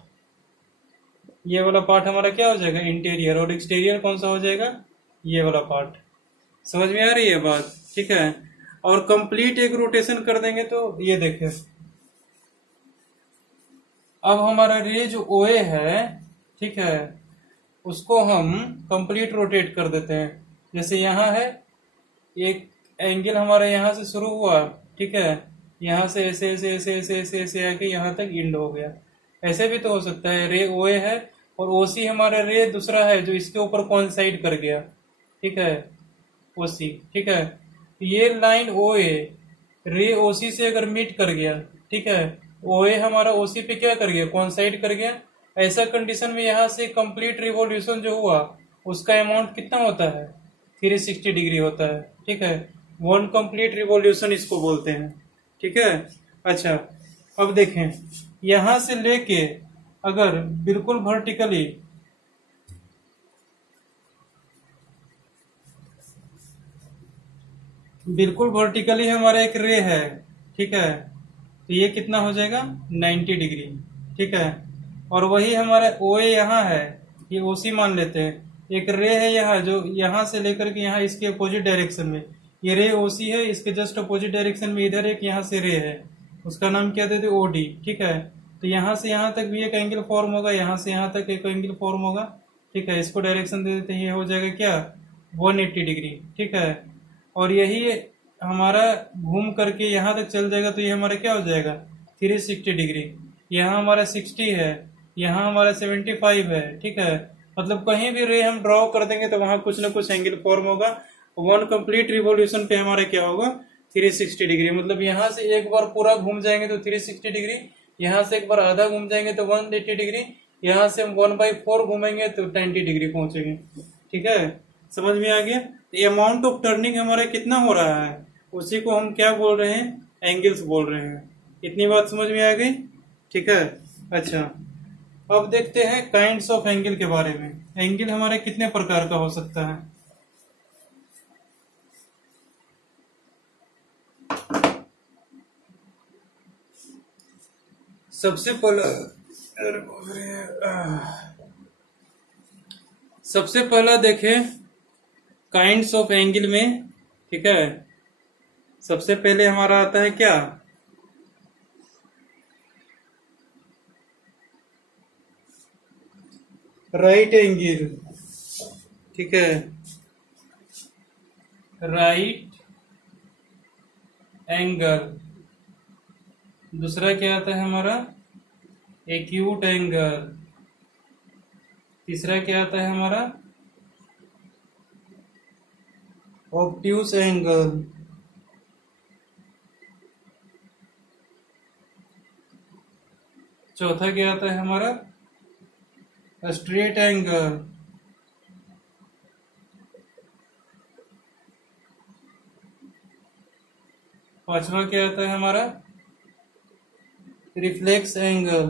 ये वाला पार्ट हमारा क्या हो जाएगा? इंटीरियर। और एक्सटीरियर कौन सा हो जाएगा? ये वाला पार्ट। समझ में आ रही है बात? ठीक है। और कंप्लीट एक रोटेशन कर देंगे तो ये देखें, अब हमारा रे जो ओए है, ठीक है, उसको हम कंप्लीट रोटेट कर देते हैं। जैसे यहाँ है एक एंगल हमारा यहाँ से शुरू हुआ, ठीक है, यहाँ से ऐसे ऐसे ऐसे ऐसे ऐसे ऐसे आके यहाँ तक एंड हो गया। ऐसे भी तो हो सकता है, रे ओए है और ओसी हमारा रे दूसरा है जो इसके ऊपर कोइंसाइड कर गया, ठीक है, ओसी, ठीक है। ये लाइन ओए रे ओसी से अगर मीट कर गया, ठीक है, ओए हमारा ओसी पे क्या कर गया? कोइंसाइड कर गया। ऐसा कंडीशन में यहाँ से कंप्लीट रिवॉल्यूशन जो हुआ उसका अमाउंट कितना होता है? 360 डिग्री होता है, ठीक है। वन कंप्लीट रिवॉल्यूशन इसको बोलते हैं, ठीक है। अच्छा, अब देखें, यहां से लेके अगर बिल्कुल वर्टिकली हमारा एक रे है, ठीक है, तो ये कितना हो जाएगा? 90 डिग्री, ठीक है। और वही हमारा ओए यहाँ है, ये ओसी मान लेते हैं। एक रे है यहाँ जो यहाँ से लेकर के यहाँ इसके अपोजिट डायरेक्शन में, ये रे ओसी है, इसके जस्ट अपोजिट डायरेक्शन में इधर एक यहाँ से रे है, उसका नाम क्या देते? ओडी, ठीक है। तो यहाँ से यहाँ तक भी एक एंगल फॉर्म होगा, यहाँ से यहाँ तक एक एंगल फॉर्म होगा, ठीक है। इसको डायरेक्शन दे देते हैं, ये हो जाएगा क्या? 180 डिग्री, ठीक है। और यही हमारा घूम करके यहाँ तक चल जाएगा तो ये हमारा क्या हो जाएगा? 360 डिग्री। यहाँ हमारा 60 है, यहाँ हमारा 75 है, ठीक है। मतलब कहीं भी रे हम ड्रॉ कर देंगे तो वहां कुछ ना कुछ एंगल फॉर्म होगा। वन कंप्लीट रिवॉल्यूशन पे हमारा क्या होगा? 360 डिग्री। मतलब यहाँ से एक बार पूरा घूम जाएंगे तो 360 डिग्री, यहाँ से एक बार आधा घूम जाएंगे तो 180 डिग्री, यहाँ से हम 1/4 घूमेंगे तो 90 डिग्री पहुंचेंगे, ठीक है। समझ में आ गया? अमाउंट ऑफ टर्निंग हमारा कितना हो रहा है उसी को हम क्या बोल रहे हैं? एंगल्स बोल रहे हैं। इतनी बात समझ में आ गई, ठीक है। अच्छा, अब देखते हैं काइंड्स ऑफ एंगल के बारे में। एंगल हमारे कितने प्रकार का हो सकता है? सबसे पहला देखें काइंड्स ऑफ एंगल में, ठीक है। सबसे पहले हमारा आता है क्या? राइट एंगल, ठीक है, राइट एंगल। दूसरा क्या आता है हमारा? Acute angle. तीसरा क्या आता है हमारा? Obtuse angle. चौथा क्या आता है हमारा? Straight angle. पांचवा क्या आता है हमारा? Reflex angle.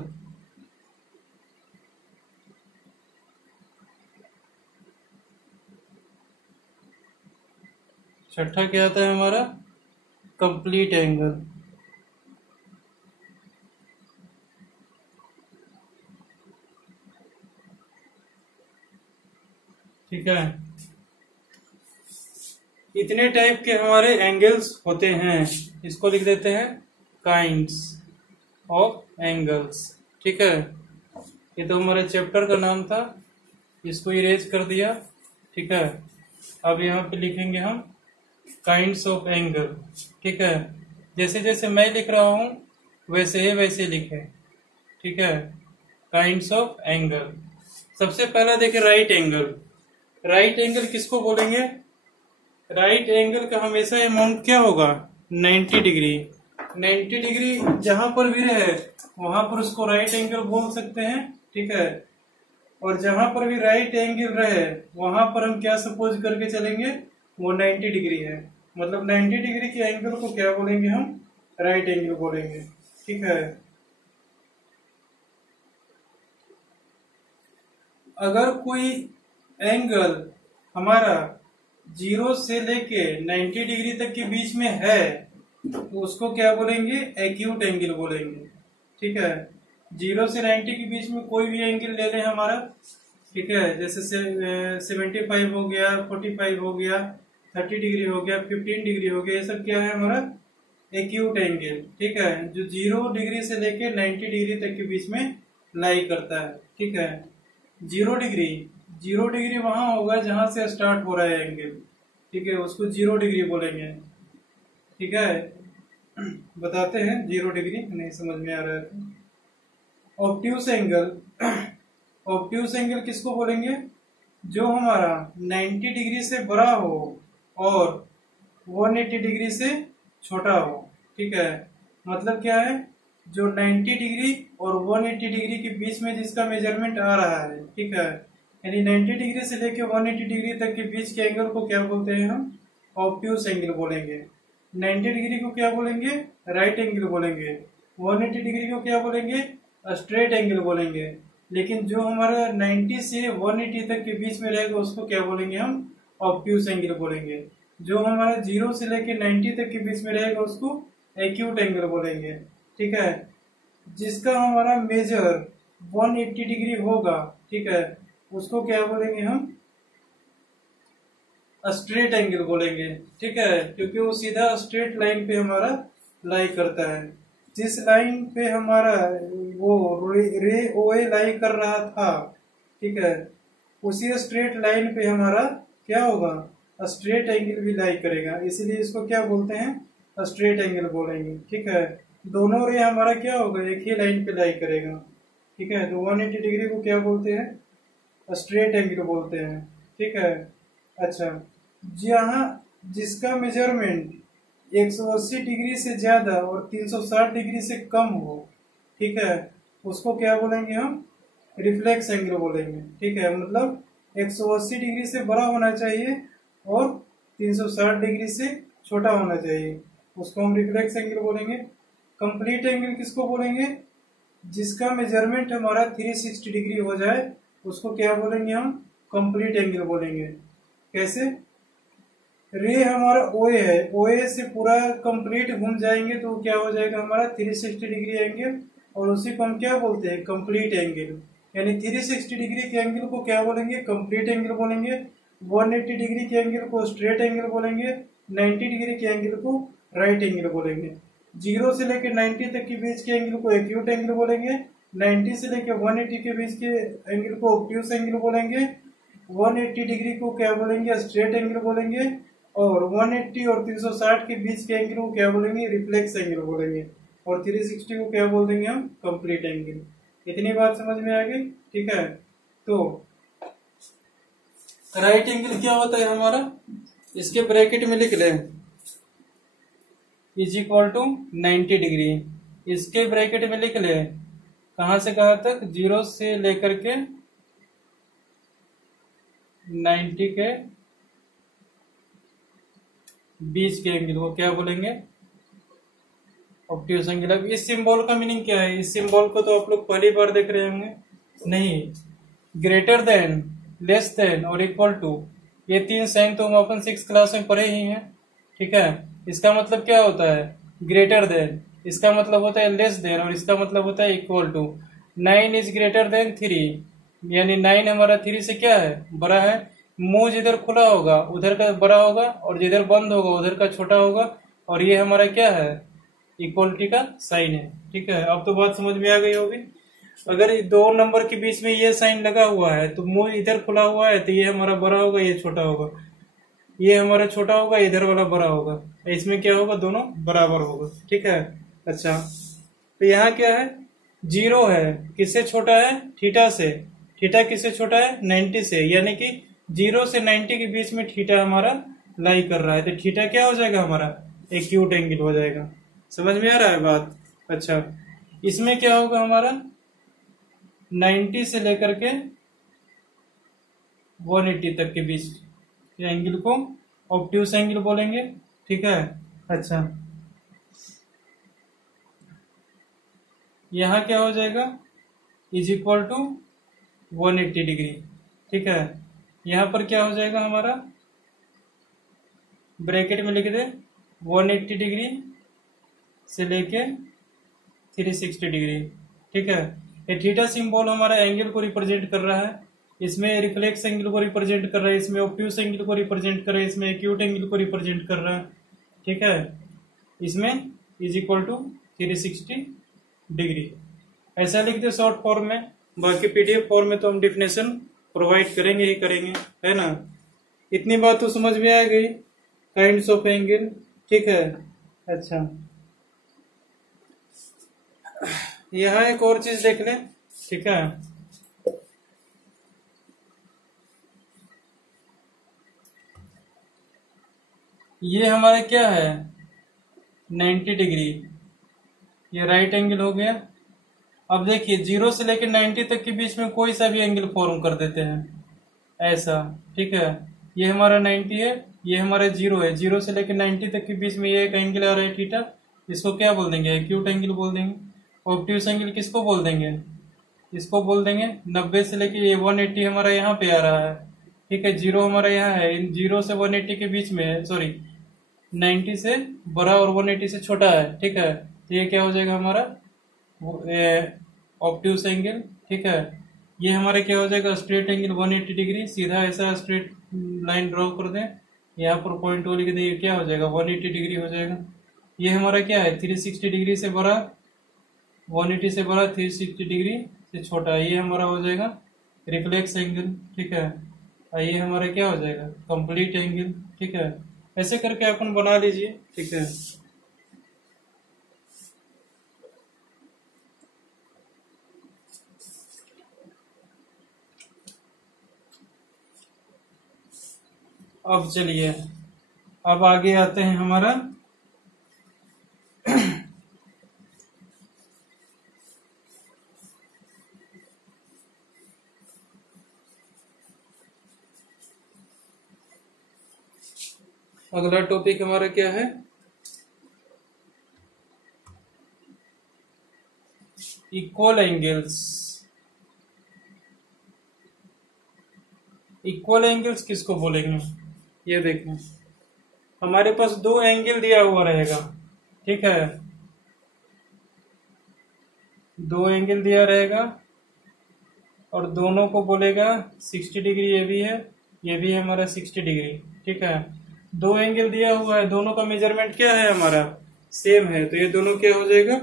छठा क्या आता है हमारा? Complete angle. ठीक है। इतने टाइप के हमारे एंगल्स होते हैं, इसको लिख देते हैं काइंड्स ऑफ एंगल्स, ठीक है। ये तो हमारे चैप्टर का नाम था, इसको इरेज कर दिया, ठीक है। अब यहाँ पे लिखेंगे हम काइंड्स ऑफ एंगल, ठीक है। जैसे जैसे मैं लिख रहा हूं वैसे ही वैसे लिखे, ठीक है। Kinds of angle. सबसे पहला देखें राइट एंगल। राइट एंगल किसको बोलेंगे? राइट एंगल का हमेशा अमाउंट क्या होगा? 90 डिग्री। 90 डिग्री जहां पर भी रहे वहां पर उसको राइट एंगल बोल सकते हैं, ठीक है। और जहां पर भी राइट एंगल रहे वहां पर हम क्या सपोज करके चलेंगे? वो 90 डिग्री है। मतलब 90 डिग्री के एंगल को क्या बोलेंगे हम? राइट एंगल बोलेंगे, ठीक है। अगर कोई एंगल हमारा 0 से लेके 90 डिग्री तक के बीच में है तो उसको क्या बोलेंगे, एक्यूट एंगल बोलेंगे। ठीक है, 0 से 90 के बीच में कोई भी एंगल ले लें हमारा, ठीक है, जैसे 75 हो गया, 45 हो गया, 30 डिग्री हो गया, 15 डिग्री हो गया, ये सब क्या है हमारा एक्यूट एंगल। ठीक है, जो 0 डिग्री से लेके 90 डिग्री तक के बीच में लाई करता है। ठीक है, 0 डिग्री वहां होगा जहां से स्टार्ट हो रहा है एंगल। ठीक है, उसको 0 डिग्री बोलेंगे। ठीक है, बताते हैं 0 डिग्री, नहीं समझ में आ रहा है। ऑब्ट्यूस एंगल, ऑब्ट्यूस एंगल किसको बोलेंगे, जो हमारा 90 डिग्री से बड़ा हो और 180 डिग्री से छोटा हो। ठीक है, मतलब क्या है, जो 90 डिग्री और 180 डिग्री के बीच में जिसका मेजरमेंट आ रहा है। ठीक है, यानी 90 डिग्री से लेकर 180 डिग्री तक के बीच के एंगल को क्या बोलते हैं हम, ऑब्ट्यूस एंगल बोलेंगे। 90 डिग्री को क्या बोलेंगे, राइट एंगल बोलेंगे। 180 डिग्री को क्या बोलेंगे, स्ट्रेट एंगल बोलेंगे। लेकिन जो हमारा 90 से 180 तक के बीच में रहेगा उसको क्या बोलेंगे हम, ऑब्ट्यूस एंगल बोलेंगे। जो हमारा 0 से लेकर 90 तक के बीच में रहेगा उसको एक्यूट एंगल बोलेंगे। ठीक है, जिसका हमारा मेजर 180 डिग्री होगा, ठीक है, उसको क्या बोलेंगे हम, स्ट्रेट एंगल बोलेंगे। ठीक है, क्योंकि वो सीधा स्ट्रेट लाइन पे हमारा लाई करता है। जिस लाइन पे हमारा वो रे ओए लाई कर रहा था, ठीक है, उसी स्ट्रेट लाइन पे हमारा क्या होगा, स्ट्रेट एंगल भी लाई करेगा, इसलिए इसको क्या बोलते हैं, स्ट्रेट एंगल बोलेंगे। ठीक है, दोनों रे हमारा क्या होगा, एक ही लाइन पे लाई करेगा। ठीक है, तो 180 डिग्री को क्या बोलते हैं, स्ट्रेट एंगल बोलते हैं। ठीक है, अच्छा, जहाँ जिसका मेजरमेंट 180 डिग्री से ज्यादा और 360 डिग्री से कम हो, ठीक है, उसको क्या बोलेंगे हम, रिफ्लेक्स एंगल बोलेंगे। ठीक है, मतलब 180 डिग्री से बड़ा होना चाहिए और 360 डिग्री से छोटा होना चाहिए, उसको हम रिफ्लेक्स एंगल बोलेंगे। कंप्लीट एंगल किसको बोलेंगे, जिसका मेजरमेंट हमारा 360 डिग्री हो जाए उसको क्या बोलेंगे हम, कंप्लीट एंगल बोलेंगे। कैसे, रे हमारा ओए है, ओए से पूरा कंप्लीट घूम जाएंगे तो क्या हो जाएगा हमारा 360 डिग्री एंगल, और उसी को हम क्या बोलते हैं, कंप्लीट एंगल। यानी 360 डिग्री के एंगल को क्या बोलेंगे, कंप्लीट एंगल बोलेंगे। 180 डिग्री के एंगल को स्ट्रेट एंगल बोलेंगे। 90 डिग्री के एंगल को राइट एंगल बोलेंगे। 0 से लेकर 90 तक के बीच के एंगल को एक्यूट एंगल बोलेंगे। 90 से लेकर 180 के बीच के एंगल को ऑब्ट्यूस एंगल बोलेंगे। 180 डिग्री को क्या बोलेंगे, स्ट्रेट एंगल बोलेंगे। और 180 और 360 के बीच के एंगल को क्या बोलेंगे, रिफ्लेक्स एंगल बोलेंगे। और 360 को क्या बोल देंगे हम, कंप्लीट एंगल। इतनी बात समझ में आ गई। ठीक है, तो राइट एंगल क्या होता है हमारा, इसके ब्रैकेट में लिख लें, इज इक्वल टू 90 डिग्री। इसके ब्रैकेट में लिख लें कहां से कहां तक, 0 से लेकर के 90 के बीच के एंगल को क्या बोलेंगे, ऑब्ट्यूस एंगल। अब इस सिंबल का मीनिंग क्या है, इस सिंबल को तो आप लोग पहली बार देख रहे होंगे, नहीं, ग्रेटर देन, लेस देन और इक्वल टू, ये 3 साइन तो हम अपन 6 क्लास में पढ़े ही हैं। ठीक है, इसका मतलब क्या होता है, ग्रेटर देन, इसका मतलब होता है लेस देन, और इसका मतलब होता है equal to. 9 is greater than 3, यानी 9 हमारा 3 से क्या है, बड़ा है। मुंह जिधर खुला होगा उधर का बड़ा होगा, और जिधर बंद होगा उधर का छोटा होगा, और ये हमारा क्या है, इक्वलिटी का साइन है। ठीक है, अब तो बात समझ में आ गई होगी। अगर 2 नंबर के बीच में ये साइन लगा हुआ है तो मुंह इधर खुला हुआ है तो ये हमारा बड़ा होगा, ये छोटा होगा, ये हमारा छोटा होगा, इधर वाला बड़ा होगा, इसमें क्या होगा, दोनों बराबर होगा। ठीक है, अच्छा, तो यहाँ क्या है, 0 है, किससे छोटा है, थीटा से। थीटा किससे छोटा है, 90 से, यानी कि 0 से 90 के बीच में थीटा हमारा लाई कर रहा है, तो थीटा क्या हो जाएगा हमारा, एक्यूट एंगल हो जाएगा। समझ में आ रहा है बात। अच्छा, इसमें क्या होगा हमारा, 90 से लेकर के 180 तक के बीच एंगल को ऑब्ट्यूस एंगल बोलेंगे। ठीक है, अच्छा, यहाँ क्या हो जाएगा, इज इक्वल टू 180 डिग्री। ठीक है, यहाँ पर क्या हो जाएगा हमारा, ब्रैकेट में लिख दे 180 डिग्री से लेके 360 डिग्री। ठीक है, ये थीटा सिंबल हमारा एंगल को रिप्रेजेंट कर रहा है, इसमें रिफ्लेक्स एंगल को रिप्रेजेंट कर रहा है, इसमें ऑब्ट्यूस एंगल को रिप्रेजेंट कर रहा है, इसमें एक्यूट एंगल को रिप्रेजेंट कर रहा है। ठीक है, इसमें इज इक्वल टू 360 डिग्री, ऐसा लिख दे शॉर्ट फॉर्म में। बाकी पीडीएफ फॉर्म में तो हम डिफिनेशन प्रोवाइड करेंगे ही करेंगे, है ना। इतनी बात तो समझ में आ गई, काइंड्स ऑफ एंगल। ठीक है, अच्छा यहाँ एक और चीज देख ले। ठीक है, ये हमारा क्या है 90 डिग्री, ये राइट एंगल हो गया। अब देखिए 0 से लेकर 90 तक के बीच में कोई सा भी एंगल फॉर्म कर देते हैं ऐसा। ठीक है, ये हमारा 90 है, ये हमारा 0 है, 0 से लेकर 90 तक के बीच में ये एक एंगल आ रहा है थीटा, इसको क्या बोल देंगे, एक्यूट एंगल बोल देंगे। ऑब्ट्यूस एंगल किसको बोल देंगे, इसको बोल देंगे। 90 से लेकर ये 180 हमारा यहाँ पे आ रहा है। ठीक है, 0 हमारा यहाँ है, इन 0 से 180 के बीच में है, सॉरी 90 से बड़ा और 180 से छोटा है। ठीक है, तो ये क्या हो जाएगा हमारा ऑब्ट्यूस एंगल। ठीक है, ये हमारे क्या हो जाएगा स्ट्रेट एंगल 180 डिग्री। सीधा ऐसा स्ट्रेट लाइन ड्रॉ कर दें, यहाँ पर पॉइंट ओ लिख दें, ये क्या हो जाएगा 180 डिग्री हो जाएगा। ये हमारा क्या है 360 डिग्री से बड़ा, 180 से बड़ा, 360 डिग्री से छोटा, ये हमारा हो जाएगा रिफ्लेक्स एंगल। ठीक है, ये हमारा क्या हो जाएगा कंप्लीट एंगल। ठीक है, ऐसे करके अपन बना लीजिए। ठीक है, अब चलिए अब आगे आते हैं हमारा अगला टॉपिक हमारा क्या है, इक्वल एंगल्स। इक्वल एंगल्स किसको बोलेंगे, ये देखें हमारे पास दो एंगल दिया हुआ रहेगा। ठीक है, दो एंगल दिया रहेगा और दोनों को बोलेगा 60 डिग्री, ये भी है, ये भी है हमारा 60 डिग्री। ठीक है, दो एंगल दिया हुआ है, दोनों का मेजरमेंट क्या है हमारा सेम है, तो ये दोनों क्या हो जाएगा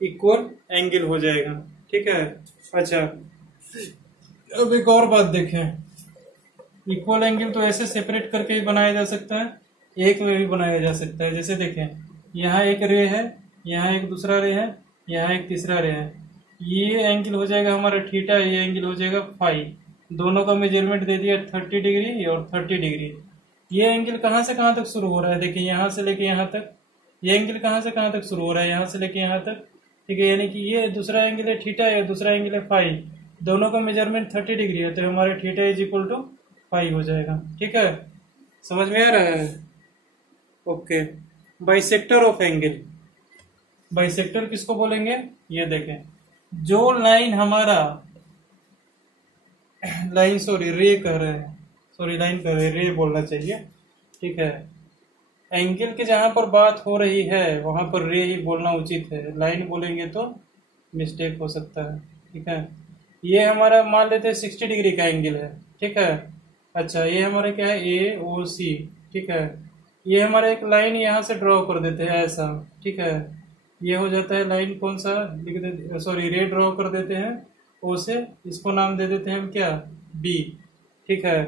इक्वल एंगल हो जाएगा। ठीक है, अच्छा अब एक और बात देखें, इक्वल एंगल तो ऐसे सेपरेट करके भी बनाया जा सकता है, एक में भी बनाया जा सकता है। जैसे देखें यहाँ एक रे है, यहाँ एक दूसरा रे है, यहाँ एक तीसरा रे है, ये एंगल हो जाएगा हमारा थीटा, ये एंगल हो जाएगा फाई। दोनों का मेजरमेंट दे दिया 30 डिग्री और 30 डिग्री। ये एंगल कहाँ से कहाँ तक शुरू हो रहा है, देखिए यहाँ से लेके यहाँ तक, ये एंगल कहाँ से कहाँ तक शुरू हो रहा है, यहाँ से लेके यहाँ तक। ठीक है, यानी कि ये दूसरा एंगल है थीटा है, दूसरा एंगल है फाई, दोनों का मेजरमेंट 30 डिग्री है, तो हमारे theta is equal to phi हो जाएगा। ठीक है, समझ में आ रहा है। Okay, bisector of angle, bisector किसको बोलेंगे, ये देखें जो लाइन हमारा लाइन सॉरी रे कह रहे हैं, सॉरी लाइन कह रहे हैं, रे बोलना चाहिए। ठीक है, एंगल के जहां पर बात हो रही है वहां पर रे ही बोलना उचित है, लाइन बोलेंगे तो मिस्टेक हो सकता है। ठीक है, ये हमारा मान लेते हैं 60 डिग्री का एंगल है। ठीक है, अच्छा ये हमारा क्या है ए ओ सी। ठीक है, ये हमारा एक लाइन यहाँ से ड्रॉ कर देते हैं ऐसा। ठीक है, ये हो जाता है लाइन कौन सा लिख देते, सॉरी रे ड्रॉ कर देते हैं ओ से, इसको नाम दे देते हैं हम क्या बी। ठीक है,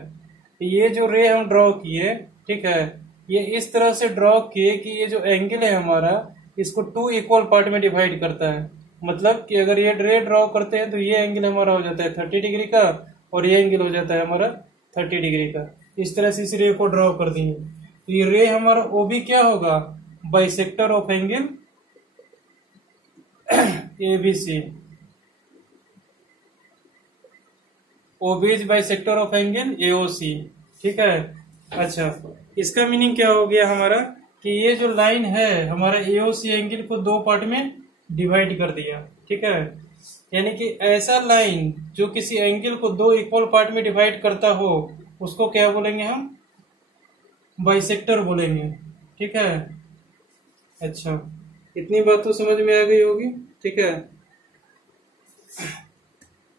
ये जो रे हम ड्रॉ किए, ठीक है, ये इस तरह से ड्रॉ किए कि ये जो एंगल है हमारा इसको 2 इक्वल पार्ट में डिवाइड करता है। मतलब कि अगर ये रे ड्रॉ करते हैं तो ये एंगल हमारा हो जाता है 30 डिग्री का और ये एंगल हो जाता है हमारा 30 डिग्री का। इस तरह से इस रे को ड्रॉ कर दिए, तो ये रे हमारा ओ भी क्या होगा bisector of angle A B C. O B is bisector of angle A O C. ठीक है, अच्छा इसका मीनिंग क्या हो गया हमारा कि ये जो लाइन है हमारा एओसी एंगल को 2 पार्ट में डिवाइड कर दिया। ठीक है, यानी कि ऐसा लाइन जो किसी एंगल को 2 इक्वल पार्ट में डिवाइड करता हो उसको क्या बोलेंगे हम, बाइसेक्टर बोलेंगे। ठीक है, अच्छा इतनी बात तो समझ में आ गई होगी। ठीक है,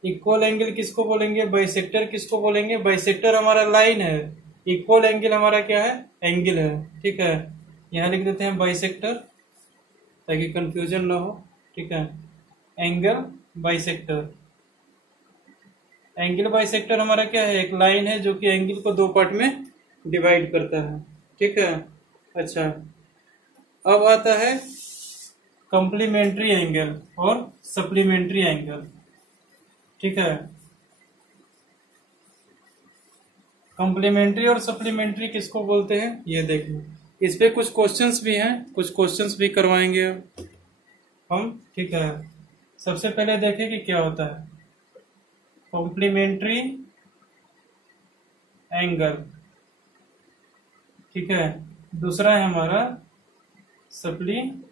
इक्वल एंगल किसको बोलेंगे, बाइसेक्टर किसको बोलेंगे, बाइसेक्टर हमारा लाइन है, इक्वल एंगल हमारा क्या है, एंगल है। ठीक है, यहाँ लिख देते हैं बाइसेक्टर ताकि कंफ्यूजन ना हो। ठीक है, एंगल बाइसेक्टर, एंगल बाइसेक्टर हमारा क्या है, एक लाइन है जो कि एंगल को दो पार्ट में डिवाइड करता है। ठीक है, अच्छा अब आता है कॉम्प्लीमेंट्री एंगल और सप्लीमेंट्री एंगल। ठीक है, कॉम्प्लीमेंट्री और सप्लीमेंट्री किसको बोलते हैं ये देखिए, इस पे कुछ क्वेश्चंस भी हैं, कुछ क्वेश्चंस भी करवाएंगे हम। ठीक है, सबसे पहले देखें कि क्या होता है कॉम्प्लीमेंट्री एंगल। ठीक है, दूसरा है हमारा सप्लीमेंट्री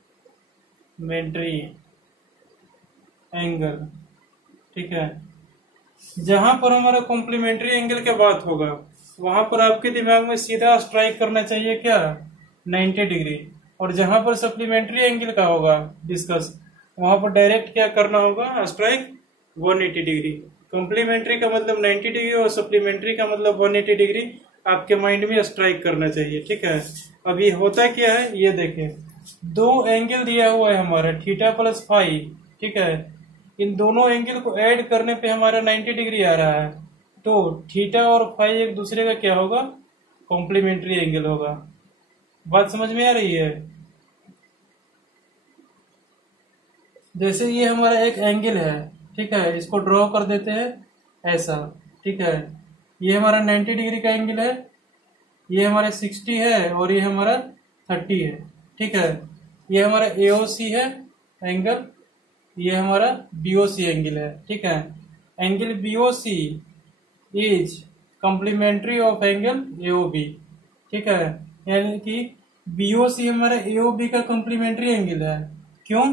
एंगल। ठीक है, जहां पर हमारा कॉम्प्लीमेंट्री एंगल की बात होगा वहां पर आपके दिमाग में सीधा स्ट्राइक करना चाहिए क्या, 90 डिग्री, और जहां पर सप्लीमेंट्री एंगल का होगा डिस्कस वहां पर डायरेक्ट क्या करना होगा, स्ट्राइक 180 डिग्री। कॉम्प्लीमेंट्री का मतलब 90 डिग्री और सप्लीमेंट्री का मतलब 180 डिग्री आपके माइंड में स्ट्राइक करना चाहिए। ठीक है, अब ये होता क्या है ये देखें, दो एंगल दिया हुआ है हमारा थीटा प्लस फाई। ठीक है, इन दोनों एंगल को ऐड करने पे हमारा 90 डिग्री आ रहा है, तो थीटा और फाई एक दूसरे का क्या होगा, कॉम्प्लीमेंट्री एंगल होगा। बात समझ में आ रही है। जैसे ये हमारा एक एंगल है, ठीक है, इसको ड्रॉ कर देते हैं ऐसा। ठीक है, ये हमारा 90 डिग्री का एंगल है, ये हमारा 60 है और ये हमारा 30 है। ठीक है, ये हमारा एओसी है एंगल, ये हमारा बीओसी एंगल है। ठीक है, angle B O C is complementary of angle A O B. ठीक है, यानी कि बीओसी हमारा एओबी का कॉम्प्लीमेंट्री एंगल है। क्यों,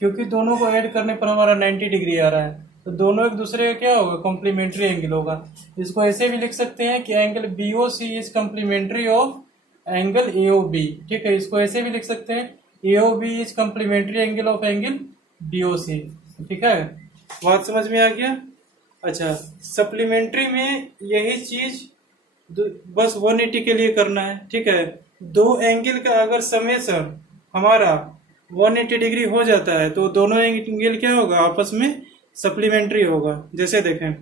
क्योंकि दोनों को ऐड करने पर हमारा 90 डिग्री आ रहा है, तो दोनों एक दूसरे का क्या होगा, कॉम्प्लीमेंट्री एंगल होगा। इसको ऐसे भी लिख सकते हैं कि angle B O C is complementary of angle A O B. ठीक है, इसको ऐसे भी लिख सकते हैं A O B is complementary angle of angle B O C. ठीक है, बात समझ में आ गया। अच्छा, सप्लीमेंट्री में यही चीज बस 180 के लिए करना है। ठीक है, दो एंगल का अगर समेशन हमारा 180 डिग्री हो जाता है तो दोनों एंगल क्या होगा, आपस में सप्लीमेंट्री होगा। जैसे देखें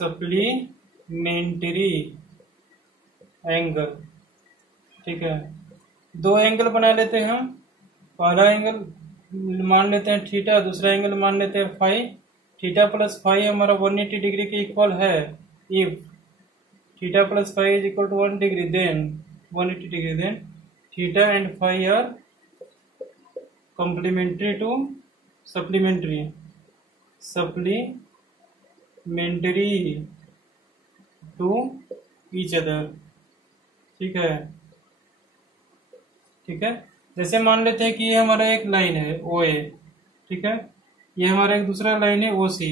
सप्लीमेंट्री एंगल। ठीक है, दो एंगल बना लेते हैं हम, पहला एंगल मान लेते हैं थीटा, दूसरा एंगल मान लेते हैं फाई। थीटा प्लस फाई हमारा 180 डिग्री के इक्वल है। If theta plus phi is equal to 1 degree then 180 degree, then theta and phi are complementary to supplementary to each other. ठीक है, ठीक है, जैसे मान लेते हैं कि ये हमारा एक लाइन है ओ ए। ठीक है, ये हमारा एक दूसरा लाइन है ओ सी,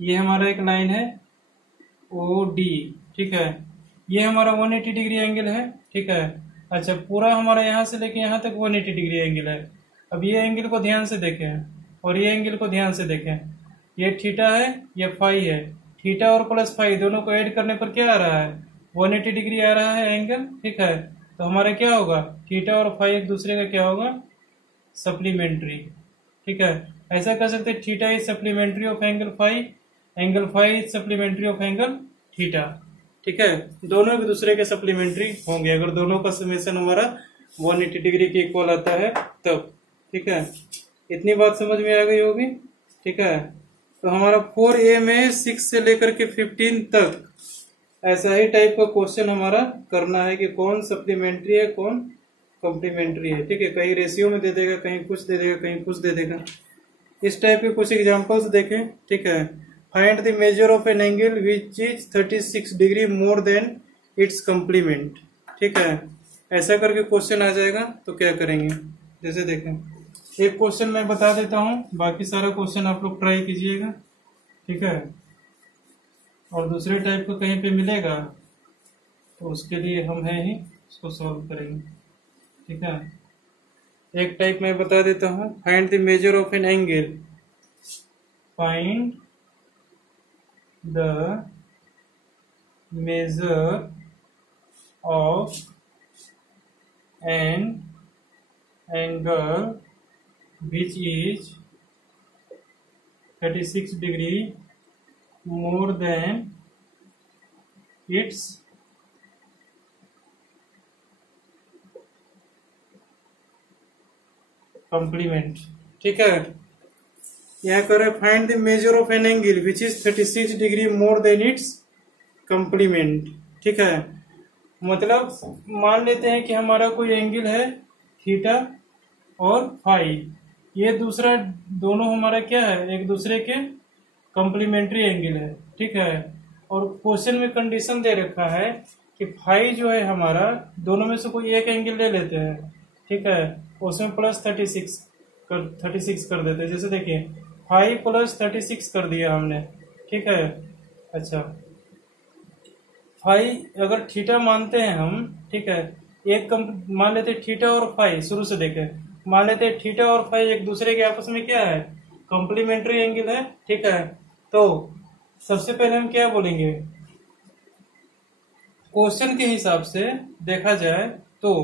ये हमारा एक लाइन है ओ डी। ठीक है, ये हमारा 180 डिग्री एंगल है। ठीक है, अच्छा पूरा हमारा यहाँ से लेके यहाँ तक 180 डिग्री एंगल है। अब ये एंगल को ध्यान से देखें और ये एंगल को ध्यान से देखें, ये थीटा है, ये फाई है। थीटा और प्लस फाई दोनों को ऐड करने पर क्या आ रहा है, 180 डिग्री आ रहा है एंगल। ठीक है, तो हमारा क्या होगा, थीटा और फाई एक दूसरे का क्या होगा, सप्लीमेंट्री। ठीक है, ऐसा कर सकते हैं theta is supplementary of angle phi, angle phi is supplementary of angle theta. ठीक है, दोनों एक दूसरे के सप्लीमेंट्री होंगे अगर दोनों का समेशन हमारा 180 डिग्री के इक्वल आता है तब। ठीक है, इतनी बात समझ में आ गई होगी। ठीक है, तो हमारा 4A में 6 से लेकर के 15 तक ऐसा ही टाइप का क्वेश्चन हमारा करना है कि कौन सप्लीमेंट्री है कौन कॉम्प्लीमेंट्री है। ठीक है, कहीं रेशियो में दे देगा, कहीं कुछ दे देगा, कहीं कुछ दे देगा। इस टाइप के कुछ एग्जांपल्स देखें। ठीक है, find the measure of an angle which is 36 degree more than it's complement. ठीक है, ऐसा करके क्वेश्चन आ जाएगा तो क्या करेंगे, जैसे देखें एक क्वेश्चन मैं बता देता हूं, बाकी सारा क्वेश्चन आप लोग ट्राई कीजिएगा। ठीक है, और दूसरे टाइप का कहीं पे मिलेगा तो उसके लिए हम है ही उसको सॉल्व करेंगे। ठीक है, एक टाइप मैं बता देता हूं, find the measure of an angle, find the measure of an angle which is 36 degree more than its complement। ठीक है, यहाँ कर find the measure of an angle which is 36 degree more than it's complement. ठीक है, मतलब मान लेते हैं कि हमारा कोई एंगल है थीटा और फाई, ये दूसरा दोनों हमारा क्या है, एक दूसरे के कॉम्प्लीमेंट्री एंगल है। ठीक है, और क्वेश्चन में कंडीशन दे रखा है कि फाई जो है हमारा, दोनों में से कोई एक एंगल ले लेते हैं। ठीक है, उसमें प्लस 36 कर देते हैं। जैसे देखिए फाई प्लस 36 कर दिया हमने। ठीक है, अच्छा फाई अगर थीटा मानते हैं हम, ठीक है, एक मान लेते थीटा और फाई, शुरू से देखें, मान लेते हैं थीटा और फाई एक दूसरे के आपस में क्या है, कॉम्प्लीमेंट्री एंगल है। ठीक है, तो सबसे पहले हम क्या बोलेंगे, क्वेश्चन के हिसाब से देखा जाए तो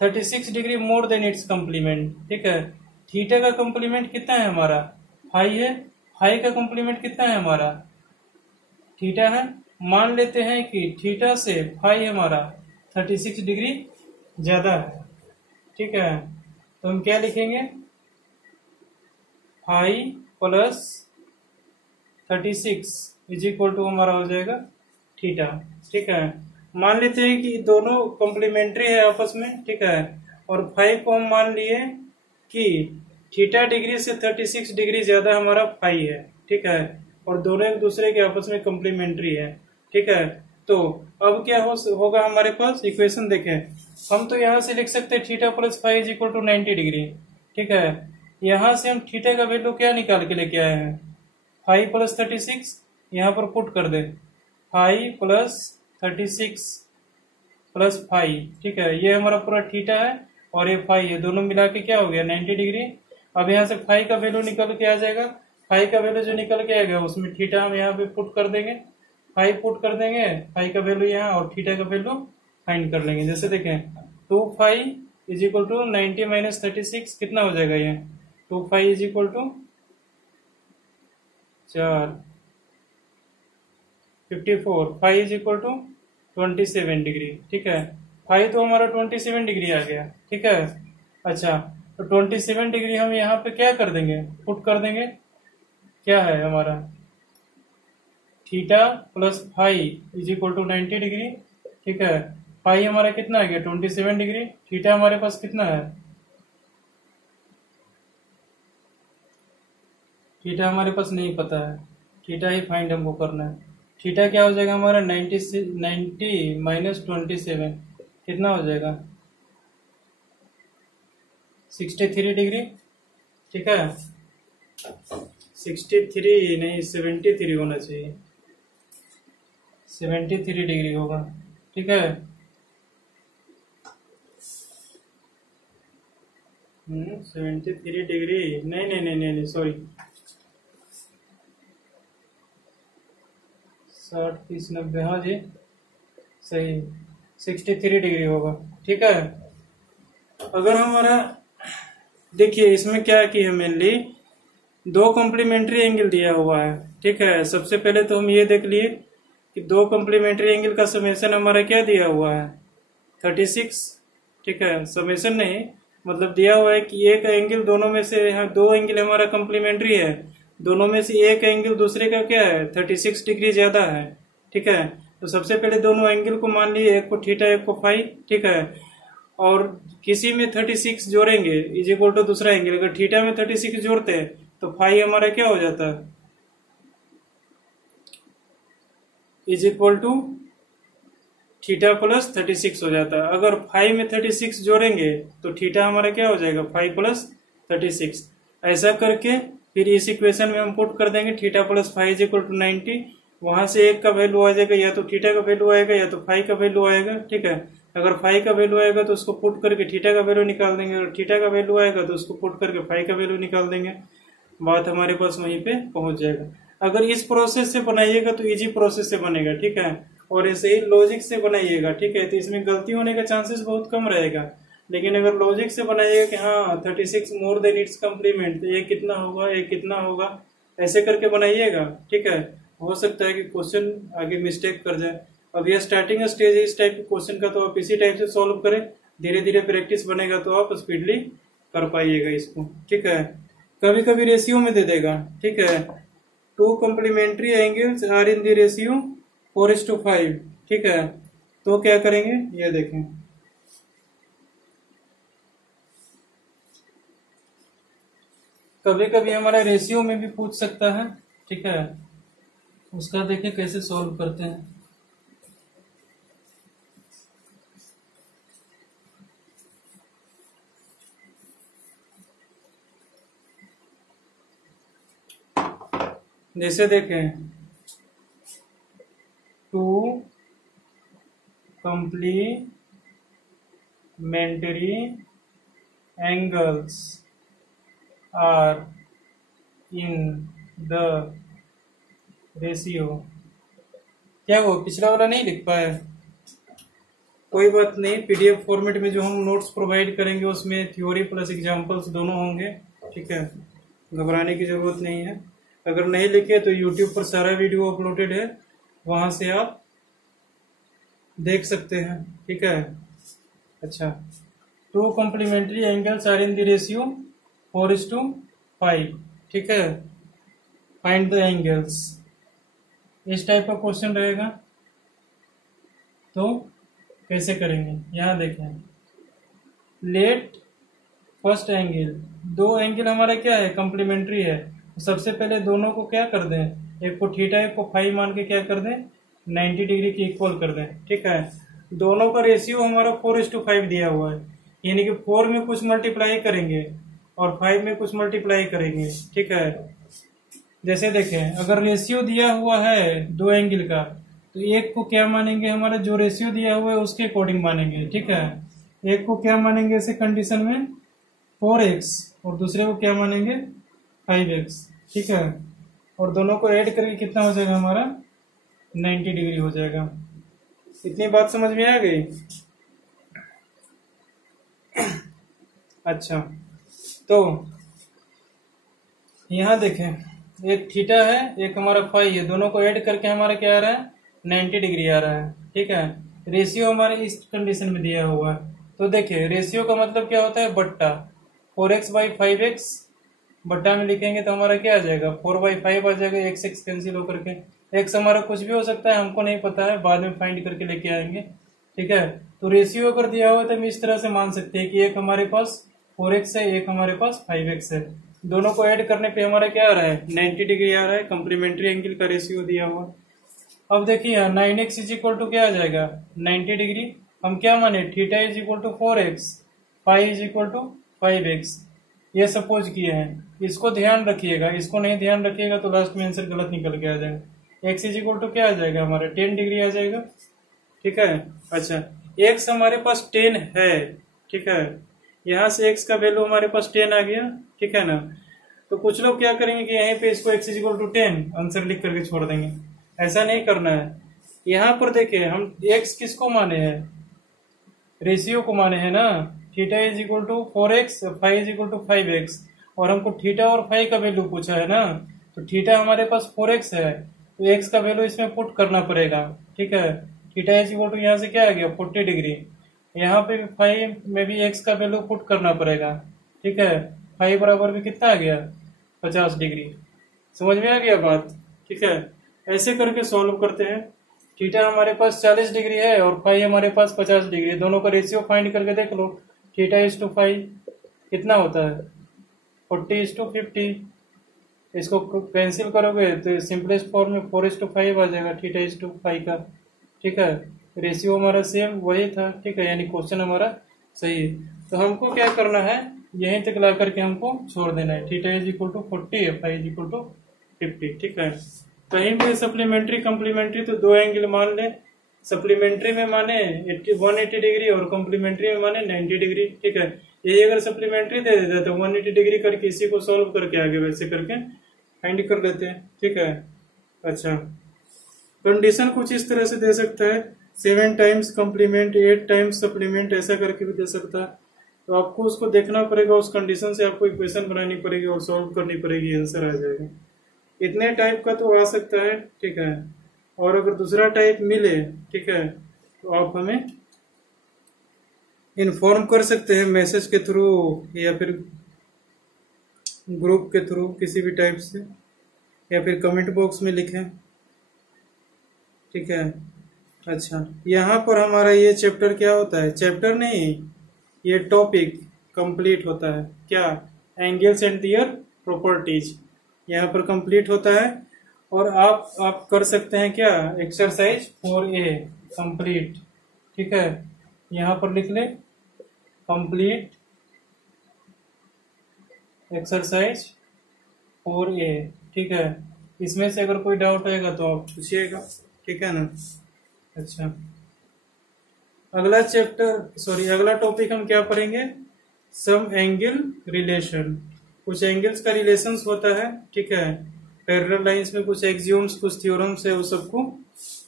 36 degree more than its complement. ठीक है, थीटा का कॉम्प्लीमेंट कितना है हमारा, फाई है, फाई का कॉम्प्लीमेंट कितना है हमारा, थीटा है। मान लेते हैं कि थीटा से फाई हमारा 36 डिग्री ज्यादा है। ठीक है, तो हम क्या लिखेंगे, phi plus 36 is equal to हमारा हो जाएगा थीटा। ठीक है, मान लेते हैं कि दोनों कॉम्प्लीमेंट्री है आपस में। ठीक है, और फाई को हम मान लिए कि थीटा डिग्री से 36 डिग्री ज्यादा हमारा फाई है। ठीक है, और दोनों एक दूसरे के आपस में कॉम्प्लीमेंट्री है। ठीक है, तो अब क्या होगा हमारे पास, इक्वेशन देखें, हम तो यहां से लिख सकते हैं theta plus phi is equal to 90 degree. ठीक है, यहां से हम थीटा का वैल्यू क्या निकाल के लेके आए हैं, फाई प्लस 36, यहाँ पर पुट कर दे, फाई प्लस 36 प्लस फाई। ठीक है, ये हमारा पूरा थीटा है और ये फाई है, दोनों मिला के क्या हो गया 90 डिग्री। अब यहाँ से फाई का वैल्यू निकल के आ जाएगा, फाई का वैल्यू जो निकल के आएगा उसमें थीटा हम यहाँ पे पुट कर देंगे, फाई पुट कर देंगे, फाई का वैल्यू यहाँ और थीटा का वैल्यू फाइंड कर लेंगे। जैसे देखें 2 phi is equal to 90 minus 36 कितना हो जाएगा, ये 2 phi is equal to 4, 54, phi is equal to 27 degree. ठीक है, फाई तो हमारा 27 डिग्री आ गया। ठीक है, अच्छा तो 27 डिग्री हम यहाँ पे क्या कर देंगे, पुट कर देंगे, क्या है हमारा theta plus phi is equal to 90 degree. ठीक है, फाई हमारा कितना आ गया 27 डिग्री, थीटा हमारे पास कितना है, थीटा हमारे पास नहीं पता है, थीटा ही फाइंड हमको करना है। थीटा क्या हो जाएगा हमारा 90 माइनस 27 कितना हो जाएगा 63 डिग्री। ठीक है, 63 नहीं 73 होना चाहिए, 73 डिग्री होगा। ठीक है, 73 डिग्री नहीं नहीं नहीं नहीं सॉरी 60 30 90, हाँ जी सही 63 डिग्री होगा। ठीक है, अगर हमारा देखिए इसमें क्या किया, मेनली दो कॉम्प्लीमेंट्री एंगल दिया हुआ है। ठीक है, सबसे पहले तो हम ये देख लिए कि दो कॉम्प्लीमेंट्री एंगल का समेशन हमारा क्या दिया हुआ है 36। ठीक है, समेशन नहीं मतलब दिया हुआ है कि एक एंगल दोनों में से, दो एंगल हमारा कॉम्प्लीमेंट्री है, दोनों में से एक एंगल दूसरे का क्या है 36 डिग्री ज्यादा है। ठीक है, तो सबसे पहले दोनों एंगल को मान लिए, एक को थीटा एक को फाई। ठीक है, और किसी में 36 जोड़ेंगे इज इक्वल टू दूसरा एंगल, अगर थीटा में 36 जोड़ते हैं तो फाई हमारा क्या हो जाता है is equal to theta plus 36 हो जाता है। अगर 5 में 36 जोड़ेंगे तो थीटा हमारा क्या हो जाएगा 5 प्लस 36। ऐसा करके फिर इस इक्वेशन में हम पुट कर देंगे theta plus 5 is equal to 90। वहां से एक का वैल्यू आ जाएगा, या तो थीटा का वैल्यू आएगा या तो 5 का वैल्यू आएगा। ठीक है, अगर 5 का वैल्यू आएगा तो उसको पुट करके थीटा का वैल्यू निकाल देंगे, और थीटा का वैल्यू आएगा तो उसको पुट करके 5 का वैल्यू निकाल देंगे। बात हमारे पास वहीं पे पहुंच जाएगा। अगर इस प्रोसेस से बनाइएगा तो इजी प्रोसेस से बनेगा। ठीक है, और ऐसे ही लॉजिक से बनाइएगा। ठीक है, तो इसमें गलती होने का चांसेस बहुत कम रहेगा। लेकिन अगर लॉजिक से बनाइएगा कि हाँ 36 मोर देन इट्स कम्प्लीमेंट, तो ये कितना होगा, ये कितना होगा, ऐसे करके बनाइएगा। ठीक है, हो सकता है कि क्वेश्चन आगे मिस्टेक कर जाए। अब यह स्टार्टिंग स्टेज है इस टाइप के क्वेश्चन का, तो आप इसी टाइप से सॉल्व करें। धीरे धीरे प्रैक्टिस बनेगा तो आप स्पीडली कर पाइएगा इसको। ठीक है, कभी कभी रेशियो में दे देगा। ठीक है, 2 complementary angles are in the ratio 4:5। ठीक है, तो क्या करेंगे ये देखें। कभी कभी हमारा रेशियो में भी पूछ सकता है। ठीक है, उसका देखें कैसे सॉल्व करते हैं। जैसे देखें 2 complementary angles are in the ratio। क्या वो पिछला वाला नहीं लिख पाया? कोई बात नहीं, पीडीएफ फॉर्मेट में जो हम नोट्स प्रोवाइड करेंगे उसमें थ्योरी प्लस एग्जांपल्स दोनों होंगे। ठीक है, घबराने की जरूरत नहीं है। अगर नहीं लिखे तो यूट्यूब पर सारा वीडियो अपलोडेड है, वहां से आप देख सकते हैं। ठीक है, अच्छा 2 complementary angles are in the ratio 4:5। ठीक है, फाइंड द एंगल्स, इस टाइप का क्वेश्चन रहेगा। तो कैसे करेंगे, यहाँ देखें। लेट फर्स्ट एंगल, 2 एंगल हमारा क्या है कॉम्प्लीमेंट्री है। सबसे पहले दोनों को क्या कर दें, एक को थीटा एक को फाई मान के क्या कर दें 90 डिग्री की इक्वल कर दें। ठीक है, दोनों का रेशियो हमारा 4:5 दिया हुआ है, यानी कि 4 में कुछ मल्टीप्लाई करेंगे और 5 में कुछ मल्टीप्लाई करेंगे। ठीक है, जैसे देखें अगर रेशियो दिया हुआ है 2 एंगल का, तो एक को क्या मानेंगे, हमारा जो रेशियो दिया हुआ है उसके अकॉर्डिंग मानेंगे। ठीक है, एक को क्या मानेंगे ऐसे कंडीशन में 4x, और दूसरे को क्या मानेंगे 5x। ठीक है, और दोनों को ऐड करके कितना हो जाएगा हमारा 90 डिग्री हो जाएगा। इतनी बात समझ में आ गई? अच्छा, तो यहाँ देखें एक थीटा है एक हमारा फाई है, दोनों को ऐड करके हमारा क्या आ रहा है 90 डिग्री आ रहा है। ठीक है, रेशियो हमारे इस कंडीशन में दिया हुआ है। तो देखिए रेशियो का मतलब क्या होता है बट्टा, 4x/5x बट्टा में लिखेंगे तो हमारा क्या आ जाएगा 4/5 आ जाएगा, x कैंसिल होकर के। x हमारा कुछ भी हो सकता है, हमको नहीं पता है, बाद में फाइंड करके लेके आएंगे। ठीक है, तो रेशियो अगर दिया हुआ तो हम इस तरह से मान सकते हैं कि एक हमारे पास 4x है, एक हमारे पास 5x है। दोनों को ऐड करने पे हमारा क्या आ रहा है 90 डिग्री आ रहा है, कम्प्लीमेंट्री एंगल का रेशियो दिया हुआ। अब देखिए यहाँ 9x इज इक्वल टू क्या आ जाएगा 90 डिग्री। हम क्या माने theta is equal to 4x, phi is equal to 5x, ये सपोज किए हैं। इसको ध्यान रखिएगा, इसको नहीं ध्यान रखिएगा तो लास्ट में आंसर गलत निकल के आ जाएगा। x इज इक्वल टू क्या आ जाएगा हमारा 10 डिग्री आ जाएगा। ठीक है, अच्छा x हमारे पास 10 है। ठीक है, यहाँ से x का वैल्यू हमारे पास 10 आ गया। ठीक है ना, तो कुछ लोग क्या करेंगे कि यहीं पे इसको x is equal to 10 answer लिख करके छोड़ देंगे। ऐसा नहीं करना है। यहाँ पर देखिए हम x किसको माने हैं, रेशियो को माने हैं ना। Theta is equal to 4x, phi is equal to 5x, और हमको थीटा और फाई का वैल्यू पूछा है ना। तो थीटा हमारे पास 4x है, तो x का वैल्यू इसमें पुट करना पड़ेगा। ठीक है, थीटा इज इक्वल टू यहाँ से क्या आ गया 40 डिग्री, यहाँ पे भी फाई में भी x का वैल्यू पुट करना पड़ेगा। ठीक है, फाई बराबर भी कितना आ गया 50 डिग्री। समझ में आ गया बात? ठीक है, ऐसे करके सॉल्व करते हैं। थीटा हमारे पास 40 डिग्री है और फाई हमारे पास 50 डिग्री, दोनों का रेशियो फाइंड करके देख लो। थीटा इज टू फाई कितना होता है 40:50, इसको कैंसिल करोगे तो सिंपलेस्ट फॉर्म में 4:5 आ जाएगा, θ/5 का। ठीक है, रेशियो हमारा सेम वही था। ठीक है, यानी क्वेश्चन हमारा सही है। तो हमको क्या करना है, यहीं तक ला करके हमको छोड़ देना है। θ=40 φ=50। ठीक है, कहीं भी सप्लीमेंट्री कम्प्लीमेंट्री तो दो एंगल मान ले। सप्लीमेंट्री में माने 180 डिग्री और कम्प्लीमेंट्री में माने 90 डिग्री। ठीक है, यही अगर सप्लीमेंट्री दे देता तो 180 डिग्री करके इसी को सॉल्व करके आगे वैसे करके फाइंड कर लेते हैं। ठीक है, अच्छा कंडीशन कुछ इस तरह से दे सकता है, 7 टाइम्स कम्प्लीमेंट 8 टाइम्स सप्लीमेंट, ऐसा करके भी दे सकता है। तो आपको उसको देखना पड़ेगा, उस कंडीशन से आपको इक्वेशन बनानी पड़ेगी और सॉल्व करनी पड़ेगी, आंसर आ जाएगा। इतने टाइप का तो आ सकता है। ठीक है, और अगर दूसरा टाइप मिले, ठीक है, तो आप हमें इन्फॉर्म कर सकते हैं मैसेज के थ्रू या फिर ग्रुप के थ्रू, किसी भी टाइप से, या फिर कमेंट बॉक्स में लिखें। ठीक है, अच्छा यहाँ पर हमारा ये चैप्टर क्या होता है, चैप्टर नहीं, ये टॉपिक कंप्लीट होता है। क्या, एंगल्स एंड देयर प्रॉपर्टीज यहाँ पर कंप्लीट होता है। और आप कर सकते हैं क्या, एक्सरसाइज 4A कंप्लीट। ठीक है, यहाँ पर लिख ले कंप्लीट एक्सरसाइज 4A। ठीक है, इसमें से अगर कोई डाउट होगा तो आप पूछिएगा। ठीक है ना। अच्छा, अगला टॉपिक हम क्या पढ़ेंगे, सम एंगल रिलेशन। कुछ एंगल्स का रिलेशंस होता है। ठीक है, पैरेलल लाइंस में कुछ एक्सियोम्स, कुछ थ्योरम्स है, वो सबको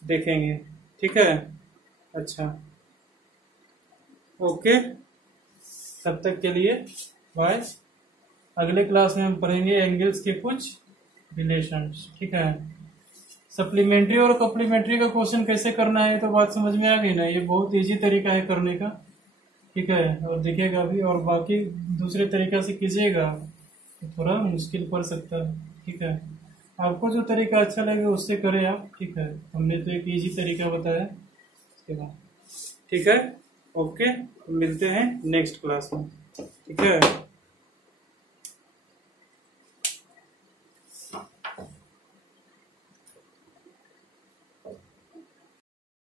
देखेंगे। ठीक है, अच्छा ओके, तब तक के लिए बाय। अगले क्लास में हम पढ़ेंगे एंगल्स के कुछ रिलेशंस। ठीक है, सप्लीमेंट्री और कम्प्लीमेंट्री का क्वेश्चन कैसे करना है तो बात समझ में आ गई ना। ये बहुत इजी तरीका है करने का। ठीक है, और दिखेगा भी, और बाकी दूसरे तरीका से कीजिएगा तो थोड़ा मुश्किल पड़ सकता है। ठीक है, आपको जो तरीका अच्छा लगे उससे करें आप। ठीक है, हमने तो एक इजी तरीका बताया इसके बाद। ठीक है, ओके, मिलते हैं नेक्स्ट क्लास में। ठीक है।